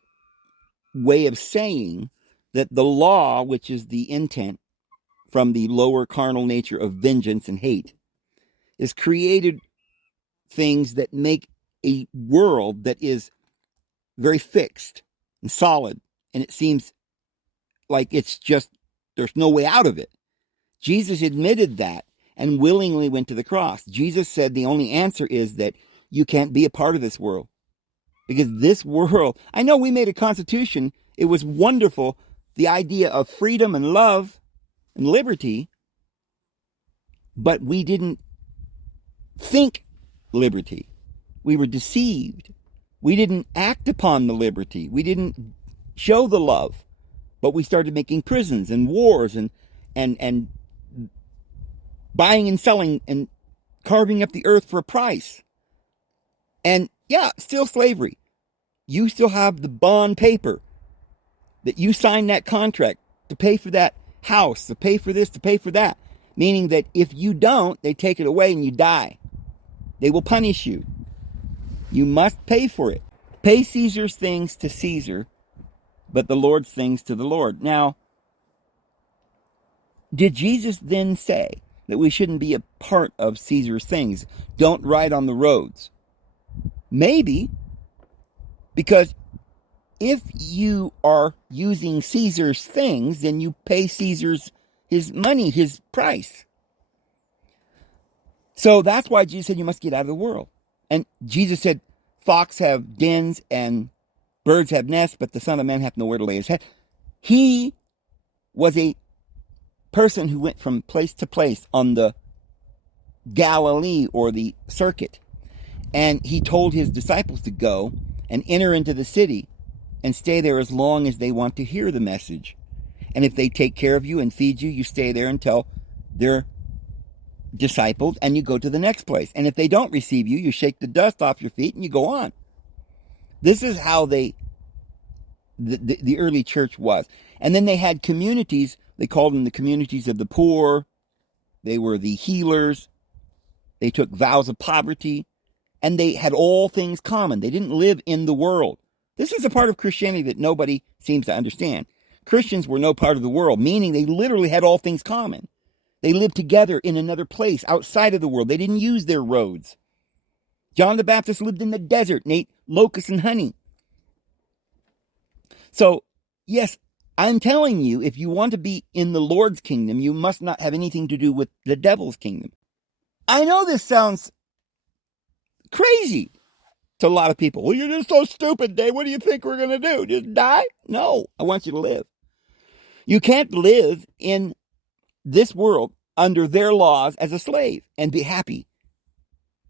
way of saying that the law, which is the intent from the lower carnal nature of vengeance and hate, is created things that make a world that is very fixed and solid, and it seems like it's just, there's no way out of it. Jesus admitted that and willingly went to the cross. Jesus said the only answer is that you can't be a part of this world. Because this world, I know we made a constitution, it was wonderful, the idea of freedom and love and liberty, but we didn't think liberty. We were deceived. We didn't act upon the liberty. We didn't show the love. But we started making prisons and wars and buying and selling and carving up the earth for a price. And yeah, still slavery. You still have the bond paper that you signed that contract to pay for that house, to pay for this, to pay for that. Meaning that if you don't, they take it away and you die. They will punish you. You must pay for it. Pay Caesar's things to Caesar, but the Lord's things to the Lord. Now, did Jesus then say that we shouldn't be a part of Caesar's things? Don't ride on the roads. Maybe, because if you are using Caesar's things, then you pay Caesar's his money, his price. So that's why Jesus said you must get out of the world. And Jesus said, fox have dens and birds have nests, but the Son of Man hath nowhere to lay his head. He was a person who went from place to place on the Galilee or the circuit. And he told his disciples to go and enter into the city and stay there as long as they want to hear the message. And if they take care of you and feed you, you stay there until they're discipled and you go to the next place. And if they don't receive you, you shake the dust off your feet and you go on. This is how the early church was. And then they had communities. They called them the communities of the poor. They were the healers. They took vows of poverty. And they had all things common. They didn't live in the world. This is a part of Christianity that nobody seems to understand. Christians were no part of the world, meaning they literally had all things common. They lived together in another place outside of the world. They didn't use their roads. John the Baptist lived in the desert and ate locusts and honey. So, yes, I'm telling you, if you want to be in the Lord's kingdom, you must not have anything to do with the devil's kingdom. I know this sounds crazy to a lot of people. Well, you're just so stupid, Dave. What do you think we're going to do? Just die? No, I want you to live. You can't live in this world under their laws as a slave and be happy.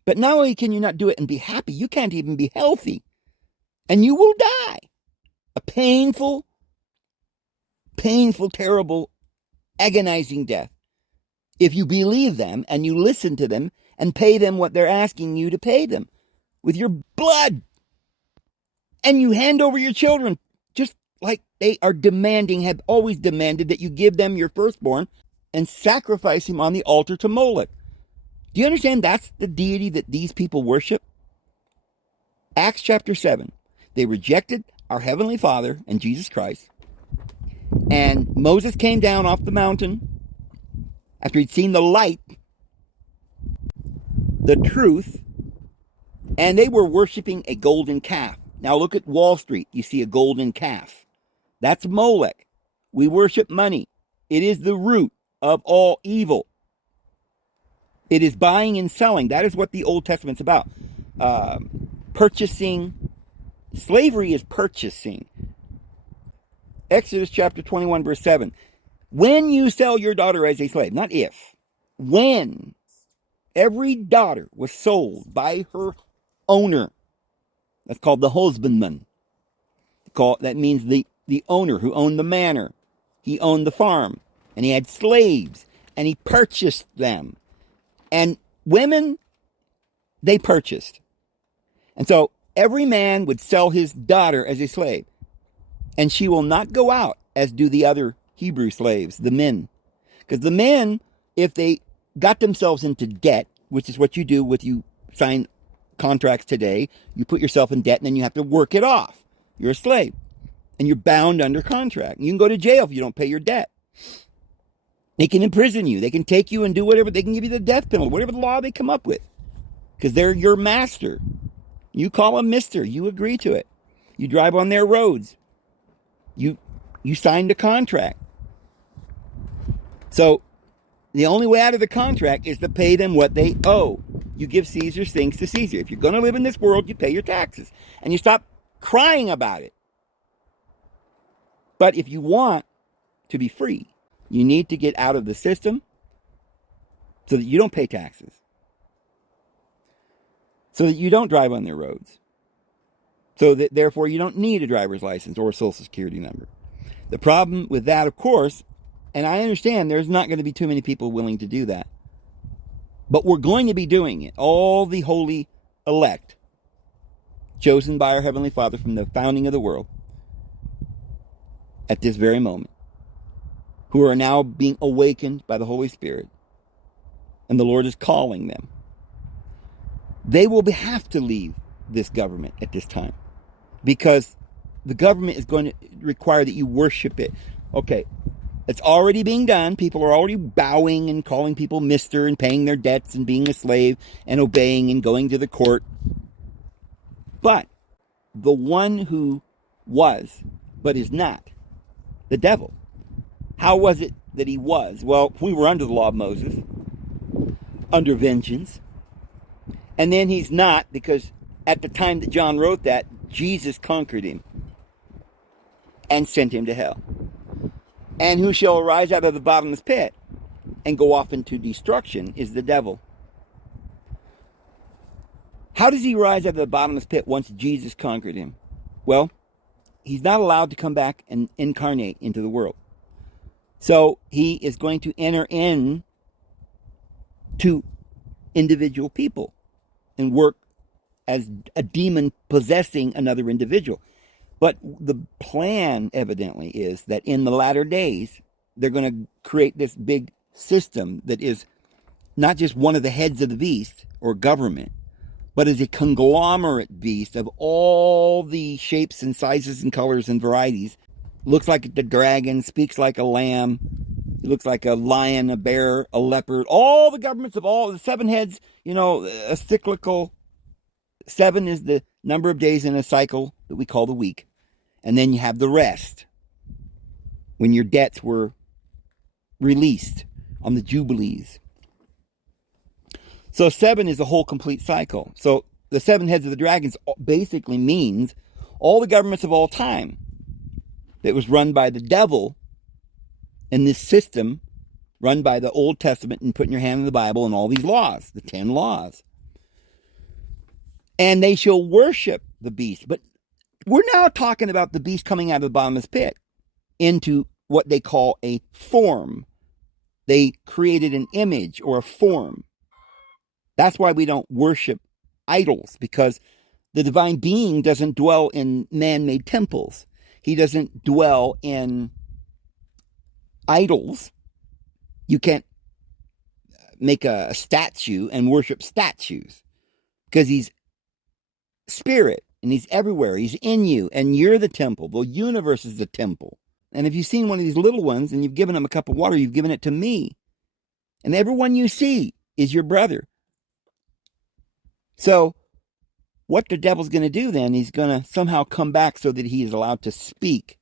But not only can you not do it and be happy, you can't even be healthy. And you will die. A painful, terrible, agonizing death. If you believe them and you listen to them and pay them what they're asking you to pay them with your blood. And you hand over your children just like they are demanding, have always demanded that you give them your firstborn and sacrifice him on the altar to Moloch. Do you understand that's the deity that these people worship? Acts chapter 7. They rejected our Heavenly Father and Jesus Christ. And Moses came down off the mountain after he'd seen the light, the truth, and they were worshiping a golden calf. Now look at Wall Street. You see a golden calf. That's Molech. We worship money. It is the root of all evil. It is buying and selling. That is what the Old Testament's about. Purchasing. Slavery is purchasing. Exodus chapter 21 verse 7. When you sell your daughter as a slave, not if, when every daughter was sold by her owner. That's called the husbandman. That means the owner who owned the manor. He owned the farm. And he had slaves. And he purchased them. And women, they purchased. And so every man would sell his daughter as a slave. And she will not go out as do the other Hebrew slaves, the men. Because the men, if they got themselves into debt, which is what you do with you sign contracts today, you put yourself in debt and then you have to work it off. You're a slave. And you're bound under contract. You can go to jail if you don't pay your debt. They can imprison you. They can take you and do whatever. They can give you the death penalty, whatever the law they come up with. Because they're your master. You call them mister. You agree to it. You drive on their roads. You signed a contract. So the only way out of the contract is to pay them what they owe. You give Caesar's things to Caesar. If you're going to live in this world, you pay your taxes. And you stop crying about it. But if you want to be free, you need to get out of the system so that you don't pay taxes. So that you don't drive on their roads. So that therefore you don't need a driver's license or a social security number. The problem with that, of course, and I understand there's not going to be too many people willing to do that. But we're going to be doing it. All the holy elect, chosen by our Heavenly Father from the founding of the world, at this very moment. who are now being awakened by the Holy Spirit, and the Lord is calling them. They will have to leave this government at this time, because the government is going to require that you worship it. Okay, it's already being done. People are already bowing and calling people mister and paying their debts and being a slave and obeying and going to the court. But the one who was, but is not, the devil. How was it that he was? Well, we were under the law of Moses, under vengeance. And then he's not, because at the time that John wrote that, Jesus conquered him and sent him to hell. And who shall arise out of the bottomless pit and go off into destruction is the devil. How does he rise out of the bottomless pit once Jesus conquered him? Well, he's not allowed to come back and incarnate into the world. So he is going to enter in to individual people and work as a demon possessing another individual. But the plan, evidently, is that in the latter days, they're going to create this big system that is not just one of the heads of the beast or government, but is a conglomerate beast of all the shapes and sizes and colors and varieties. Looks like the dragon, speaks like a lamb, it looks like a lion, a bear, a leopard. All the governments of all the 7 heads, a cyclical. 7 is the number of days in a cycle that we call the week. And then you have the rest, when your debts were released on the Jubilees. So 7 is a whole complete cycle. So the 7 heads of the dragons basically means all the governments of all time that was run by the devil in this system, run by the Old Testament and putting your hand in the Bible and all these laws, the 10 laws. And they shall worship the beast. But we're now talking about the beast coming out of the bottomless pit into what they call a form. They created an image or a form. That's why we don't worship idols, because the divine being doesn't dwell in man-made temples. He doesn't dwell in idols. You can't make a statue and worship statues, because he's spirit and he's everywhere. He's in you and you're the temple. The universe is the temple. And if you've seen one of these little ones and you've given them a cup of water, you've given it to me. And everyone you see is your brother. So what the devil's going to do then, he's going to somehow come back so that he is allowed to speak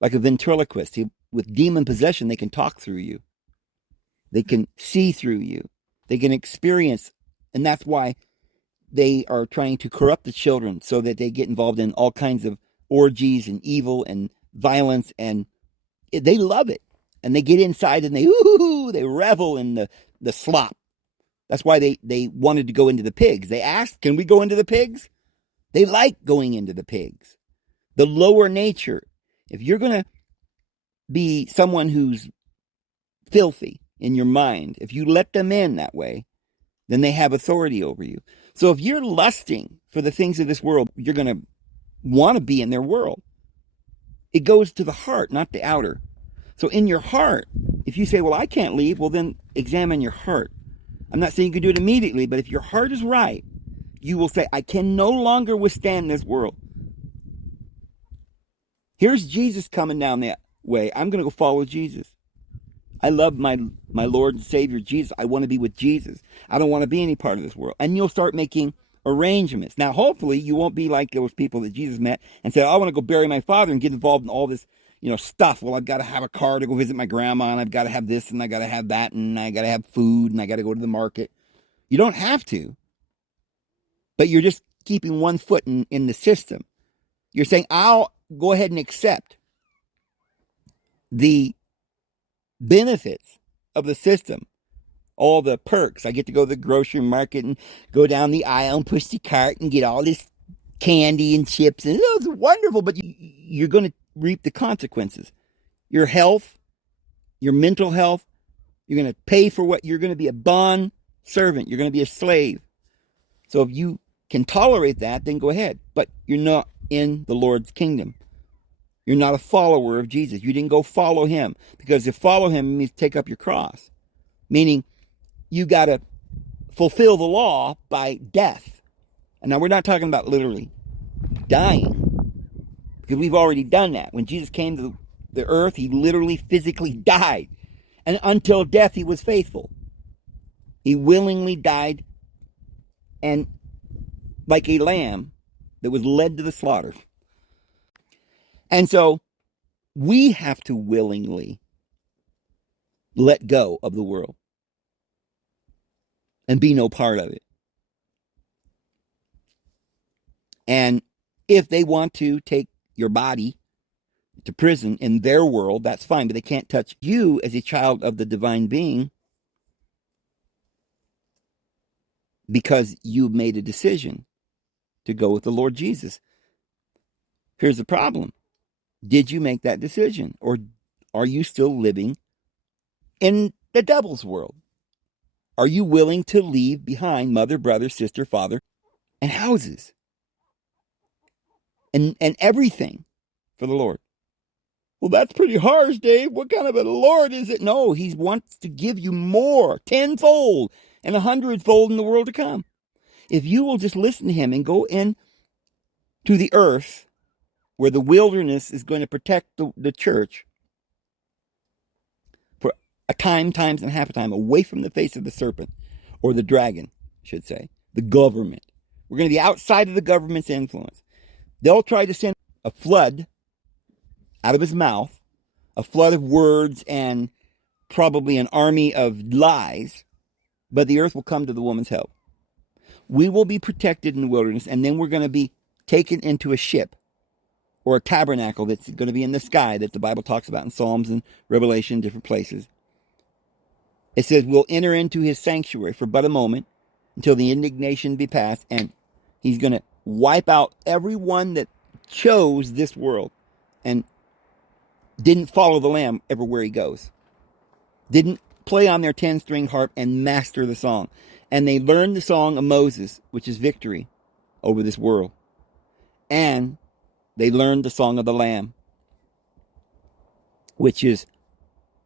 like a ventriloquist. With demon possession, they can talk through you. They can see through you. They can experience. And that's why they are trying to corrupt the children so that they get involved in all kinds of orgies and evil and violence. And they love it. And they get inside and they revel in the slop. That's why they wanted to go into the pigs. They asked, can we go into the pigs? They like going into the pigs. The lower nature. If you're going to be someone who's filthy in your mind, if you let them in that way, then they have authority over you. So if you're lusting for the things of this world, you're going to want to be in their world. It goes to the heart, not the outer. So in your heart, if you say, well, I can't leave, well, then examine your heart. I'm not saying you can do it immediately, but if your heart is right, you will say, I can no longer withstand this world. Here's Jesus coming down that way. I'm going to go follow Jesus. I love my Lord and Savior, Jesus. I want to be with Jesus. I don't want to be any part of this world. And you'll start making arrangements. Now, hopefully, you won't be like those people that Jesus met and said, I want to go bury my father and get involved in all this, stuff. Well, I've got to have a car to go visit my grandma, and I've got to have this, and I got to have that, and I got to have food, and I got to go to the market. You don't have to. But you're just keeping one foot in the system. You're saying, I'll go ahead and accept the benefits of the system, all the perks. I get to go to the grocery market and go down the aisle and push the cart and get all this candy and chips, and it's wonderful, but you're going to reap the consequences. Your health, your mental health, you're going to pay for what you're going to be a bond servant. You're going to be a slave. So if you can tolerate that, then go ahead. But you're not in the Lord's kingdom. You're not a follower of Jesus. You didn't go follow him, because to follow him means take up your cross, meaning you got to fulfill the law by death. And now we're not talking about literally dying, because we've already done that. When Jesus came to the earth, he literally physically died. And until death, he was faithful. He willingly died, and like a lamb that was led to the slaughter. And so we have to willingly let go of the world and be no part of it. And if they want to take your body to prison in their world, that's fine, but they can't touch you as a child of the divine being, because you made a decision to go with the Lord Jesus. Here's the problem. Did you make that decision? Or are you still living in the devil's world? Are you willing to leave behind mother, brother, sister, father, and houses? And everything for the Lord? Well, that's pretty harsh, Dave. What kind of a Lord is it? No, he wants to give you more, tenfold and 100-fold in the world to come. If you will just listen to him and go in to the earth where the wilderness is going to protect the church for a time, times and half a time, away from the face of the serpent, or the dragon, I should say, the government. We're going to be outside of the government's influence. They'll try to send a flood out of his mouth, a flood of words and probably an army of lies, but the earth will come to the woman's help. We will be protected in the wilderness, and then we're going to be taken into a ship or a tabernacle that's going to be in the sky that the Bible talks about in Psalms and Revelation, different places. It says we'll enter into his sanctuary for but a moment until the indignation be past, and he's going to wipe out everyone that chose this world and didn't follow the Lamb everywhere he goes. Didn't play on their 10-string harp and master the song. And they learned the song of Moses, which is victory over this world. And they learned the song of the Lamb, which is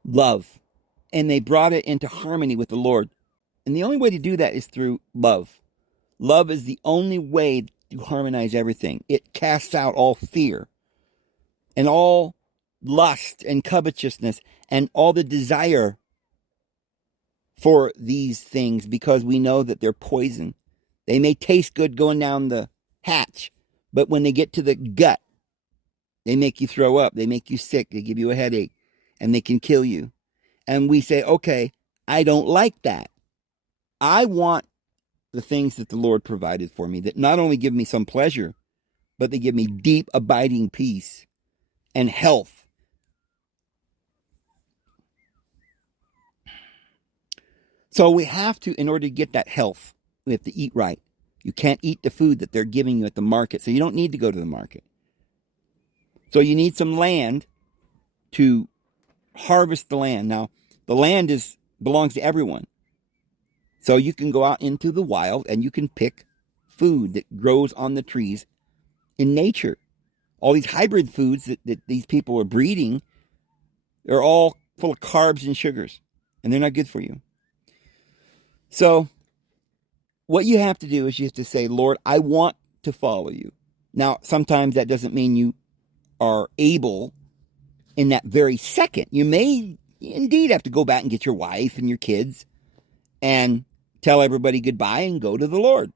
love. And they brought it into harmony with the Lord. And the only way to do that is through love. Love is the only way to harmonize everything. It casts out all fear and all lust and covetousness and all the desire for these things, because we know that they're poison. They may taste good going down the hatch, but when they get to the gut, they make you throw up, they make you sick, they give you a headache, and they can kill you. And we say, okay, I don't like that. I want the things that the Lord provided for me that not only give me some pleasure, but they give me deep, abiding peace and health. So we have to, in order to get that health, we have to eat right. You can't eat the food that they're giving you at the market, so you don't need to go to the market. So you need some land to harvest the land. Now, the land belongs to everyone. So you can go out into the wild and you can pick food that grows on the trees in nature. All these hybrid foods that these people are breeding, they're all full of carbs and sugars, and they're not good for you. So what you have to do is you have to say, Lord, I want to follow you. Now, sometimes that doesn't mean you are able in that very second. You may indeed have to go back and get your wife and your kids and tell everybody goodbye and go to the Lord.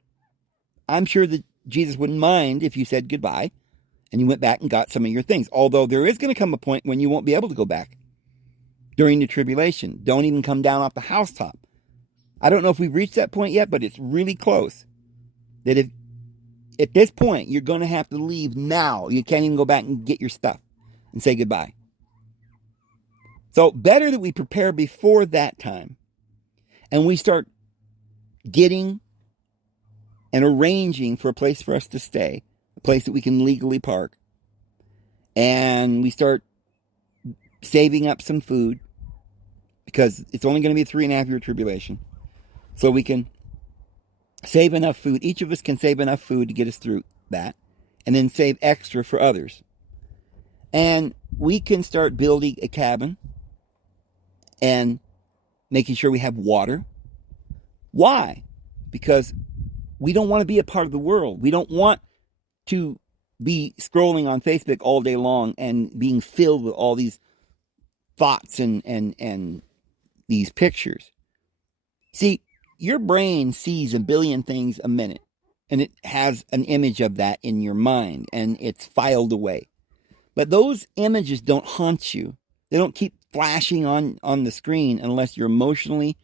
I'm sure that Jesus wouldn't mind if you said goodbye and you went back and got some of your things. Although there is going to come a point when you won't be able to go back during the tribulation. Don't even come down off the housetop. I don't know if we've reached that point yet, but it's really close. That if at this point you're going to have to leave now, you can't even go back and get your stuff and say goodbye. So better that we prepare before that time and we start getting and arranging for a place for us to stay, a place that we can legally park, and we start saving up some food, because it's only going to be a 3.5-year tribulation. So we can save enough food. Each of us can save enough food to get us through that, and then save extra for others. And we can start building a cabin and making sure we have water. Why? Because we don't want to be a part of the world. We don't want to be scrolling on Facebook all day long and being filled with all these thoughts and these pictures. See, your brain sees a billion things a minute, and it has an image of that in your mind, and it's filed away. But those images don't haunt you. They don't keep flashing on the screen unless you're emotionally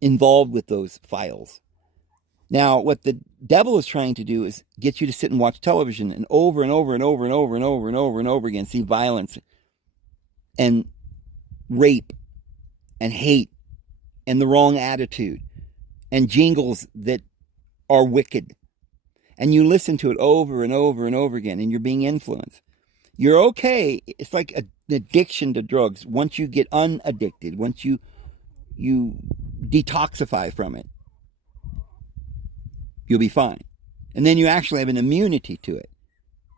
involved with those files. Now, what the devil is trying to do is get you to sit and watch television and over and over and over and over and over and over and over again see violence and rape and hate and the wrong attitude and jingles that are wicked. And you listen to it over and over and over again, and you're being influenced. You're okay. It's like an addiction to drugs. Once you get unaddicted, once you detoxify from it, you'll be fine. And then you actually have an immunity to it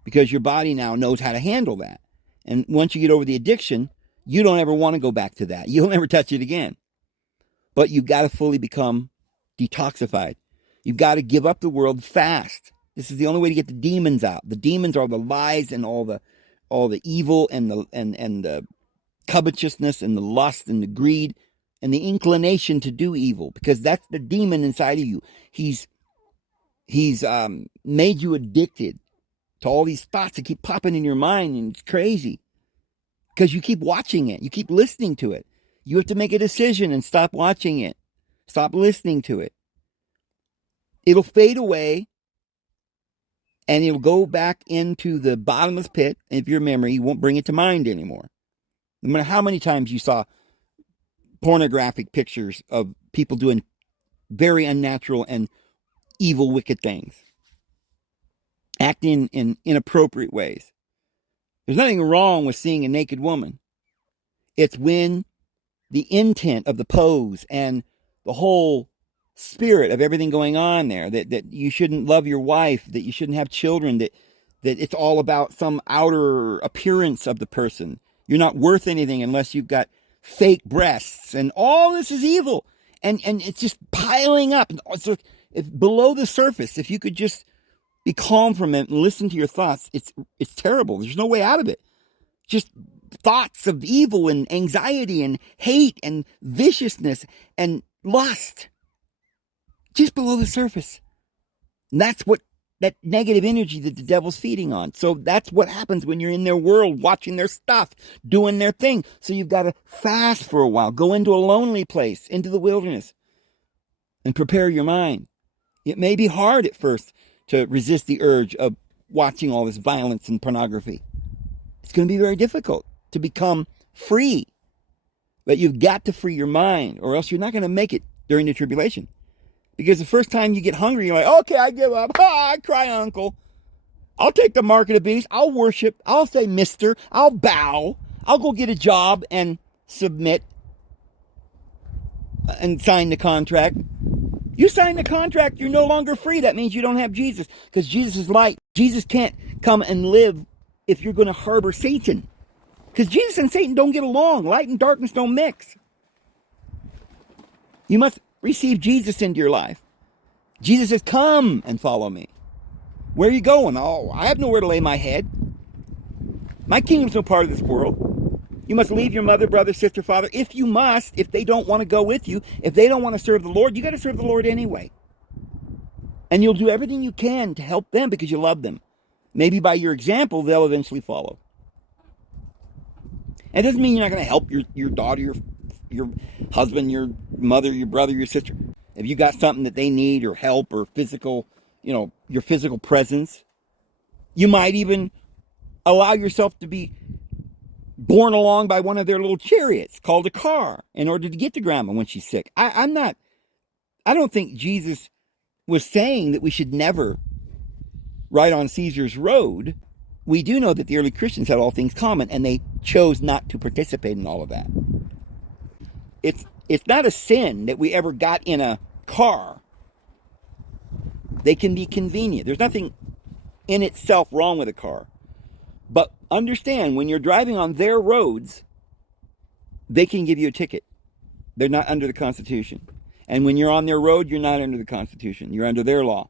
because your body now knows how to handle that. And once you get over the addiction, you don't ever want to go back to that. You'll never touch it again. But you've got to fully become detoxified. You've got to give up the world fast. This is the only way to get the demons out. The demons are the lies and all the evil and the covetousness and the lust and the greed and the inclination to do evil, because that's the demon inside of you. He's made you addicted to all these thoughts that keep popping in your mind, and it's crazy because you keep watching it. You keep listening to it. You have to make a decision and stop watching it. Stop listening to it. It'll fade away and it'll go back into the bottomless pit of your memory. You won't bring it to mind anymore. No matter how many times you saw pornographic pictures of people doing very unnatural and evil, wicked things, acting in inappropriate ways. There's nothing wrong with seeing a naked woman. It's when the intent of the pose and the whole spirit of everything going on there, that you shouldn't love your wife, that you shouldn't have children, that it's all about some outer appearance of the person. You're not worth anything unless you've got fake breasts, and all this is evil. And it's just piling up. So if below the surface, if you could just be calm from it and listen to your thoughts, it's terrible. There's no way out of it. Just thoughts of evil and anxiety and hate and viciousness and lust. Just below the surface. And that's what that negative energy that the devil's feeding on. So that's what happens when you're in their world, watching their stuff, doing their thing. So you've got to fast for a while, go into a lonely place, into the wilderness, and prepare your mind. It may be hard at first to resist the urge of watching all this violence and pornography. It's going to be very difficult to become free. But you've got to free your mind, or else you're not going to make it during the tribulation. Because the first time you get hungry, you're like, okay, I give up. I cry uncle. I'll take the mark of the beast. I'll worship. I'll say mister. I'll bow. I'll go get a job and submit and sign the contract. You sign the contract, you're no longer free. That means you don't have Jesus, because Jesus is light. Jesus can't come and live if you're going to harbor Satan, because Jesus and Satan don't get along. Light and darkness don't mix. You must receive Jesus into your life. Jesus says, come and follow me. Where are you going? Oh, I have nowhere to lay my head. My kingdom's no part of this world. You must leave your mother, brother, sister, father, if you must, if they don't want to go with you. If they don't want to serve the Lord, you got to serve the Lord anyway. And you'll do everything you can to help them because you love them. Maybe by your example, they'll eventually follow. It doesn't mean you're not going to help your daughter, your husband, your mother, your brother, your sister. If you got something that they need, or help, or physical, your physical presence, you might even allow yourself to be borne along by one of their little chariots called a car in order to get to grandma when she's sick. I don't think Jesus was saying that we should never ride on Caesar's road. We do know that the early Christians had all things common, and they chose not to participate in all of that. It's not a sin that we ever got in a car. They can be convenient. There's nothing in itself wrong with a car. But understand when you're driving on their roads, they can give you a ticket. They're not under the Constitution. And when you're on their road, you're not under the Constitution. You're under their law.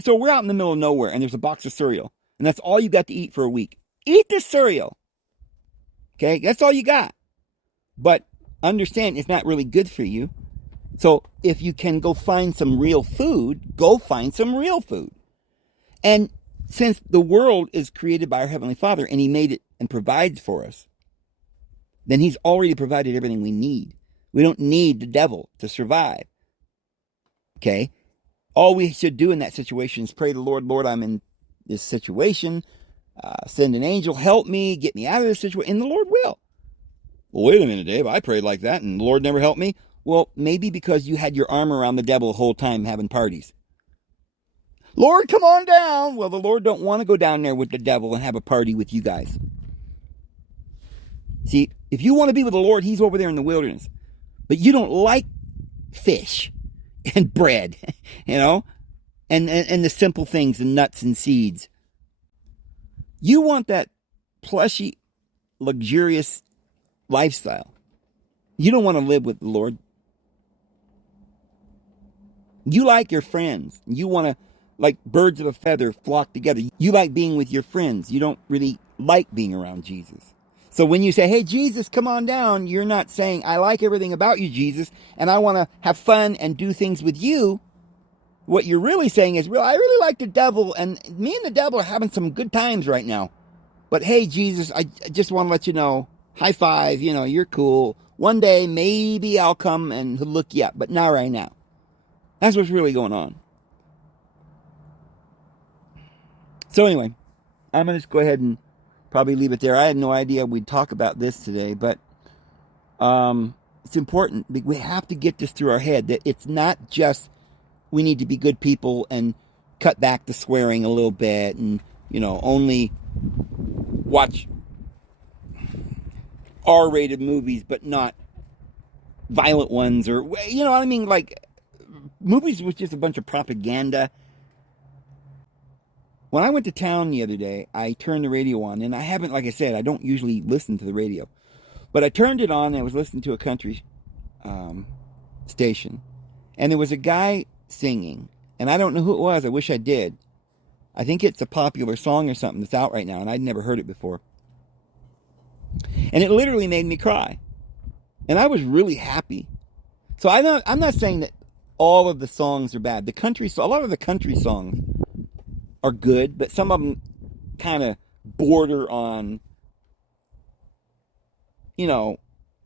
So we're out in the middle of nowhere, and there's a box of cereal. And that's all you got to eat for a week. Eat this cereal. Okay? That's all you got. But understand, it's not really good for you. So if you can go find some real food, go find some real food. And since the world is created by our Heavenly Father, and He made it and provides for us, then He's already provided everything we need. We don't need the devil to survive. Okay? All we should do in that situation is pray to the Lord, Lord, I'm in this situation. Send an angel, help me, get me out of this situation, and the Lord will. Well, wait a minute, Dave. I prayed like that, and the Lord never helped me. Well, maybe because you had your arm around the devil the whole time having parties. Lord, come on down. Well, the Lord don't want to go down there with the devil and have a party with you guys. See, if you want to be with the Lord, He's over there in the wilderness. But you don't like fish and bread, and the simple things, and nuts and seeds. You want that plushy, luxurious lifestyle. You don't want to live with the Lord. You like your friends. You want to, like birds of a feather, flock together. You like being with your friends. You don't really like being around Jesus. So when you say, hey, Jesus, come on down, you're not saying, I like everything about you, Jesus, and I want to have fun and do things with you. What you're really saying is, well, I really like the devil, and me and the devil are having some good times right now. But hey, Jesus, I just want to let you know, high five, you're cool. One day, maybe I'll come and look you up, but not right now. That's what's really going on. So anyway, I'm going to just go ahead and probably leave it there. I had no idea we'd talk about this today, but it's important. We have to get this through our head, that it's not just we need to be good people and cut back the swearing a little bit and, only watch R-rated movies, but not violent ones, or, you know what I mean? Like, movies with just a bunch of propaganda. When I went to town the other day, I turned the radio on, and I haven't, like I said, I don't usually listen to the radio, but I turned it on, and I was listening to a country station, and there was a guy singing, and I don't know who it was. I wish I did. I think it's a popular song or something that's out right now, and I'd never heard it before. And it literally made me cry. And I was really happy. So I'm not saying that all of the songs are bad. A lot of the country songs are good, but some of them kind of border on,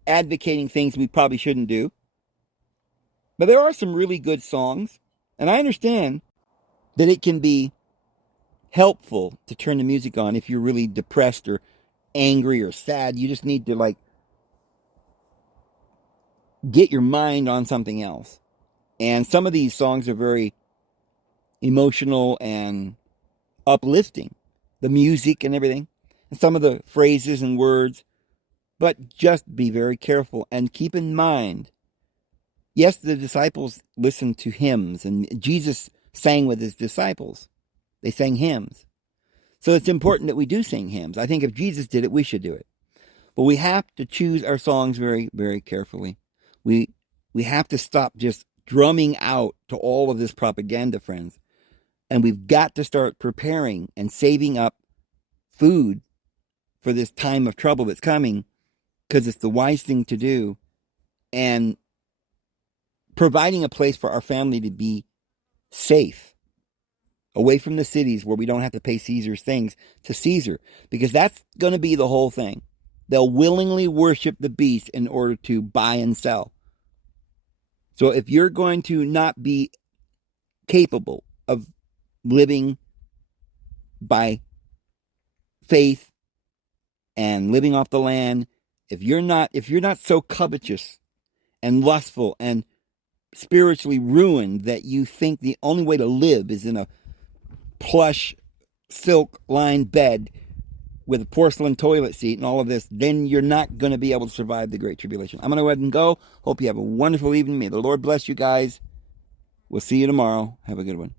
advocating things we probably shouldn't do. But there are some really good songs, and I understand that it can be helpful to turn the music on if you're really depressed or angry or sad. You just need to get your mind on something else. And some of these songs are very emotional and uplifting, the music and everything, and some of the phrases and words. But just be very careful and keep in mind, yes, the disciples listened to hymns, and Jesus sang with his disciples. They sang hymns. So it's important that we do sing hymns. I think if Jesus did it, we should do it. But we have to choose our songs very, very carefully. We have to stop just drumming out to all of this propaganda, friends. And we've got to start preparing and saving up food for this time of trouble that's coming, because it's the wise thing to do. And providing a place for our family to be safe, away from the cities where we don't have to pay Caesar's things to Caesar, because that's going to be the whole thing. They'll willingly worship the beast in order to buy and sell. So if you're going to not be capable of living by faith and living off the land, if you're not so covetous and lustful and spiritually ruined that you think the only way to live is in a plush silk lined bed with a porcelain toilet seat and all of this, then you're not going to be able to survive the Great Tribulation. I'm going to go ahead and go. Hope you have a wonderful evening. May the Lord bless you guys. We'll see you tomorrow. Have a good one.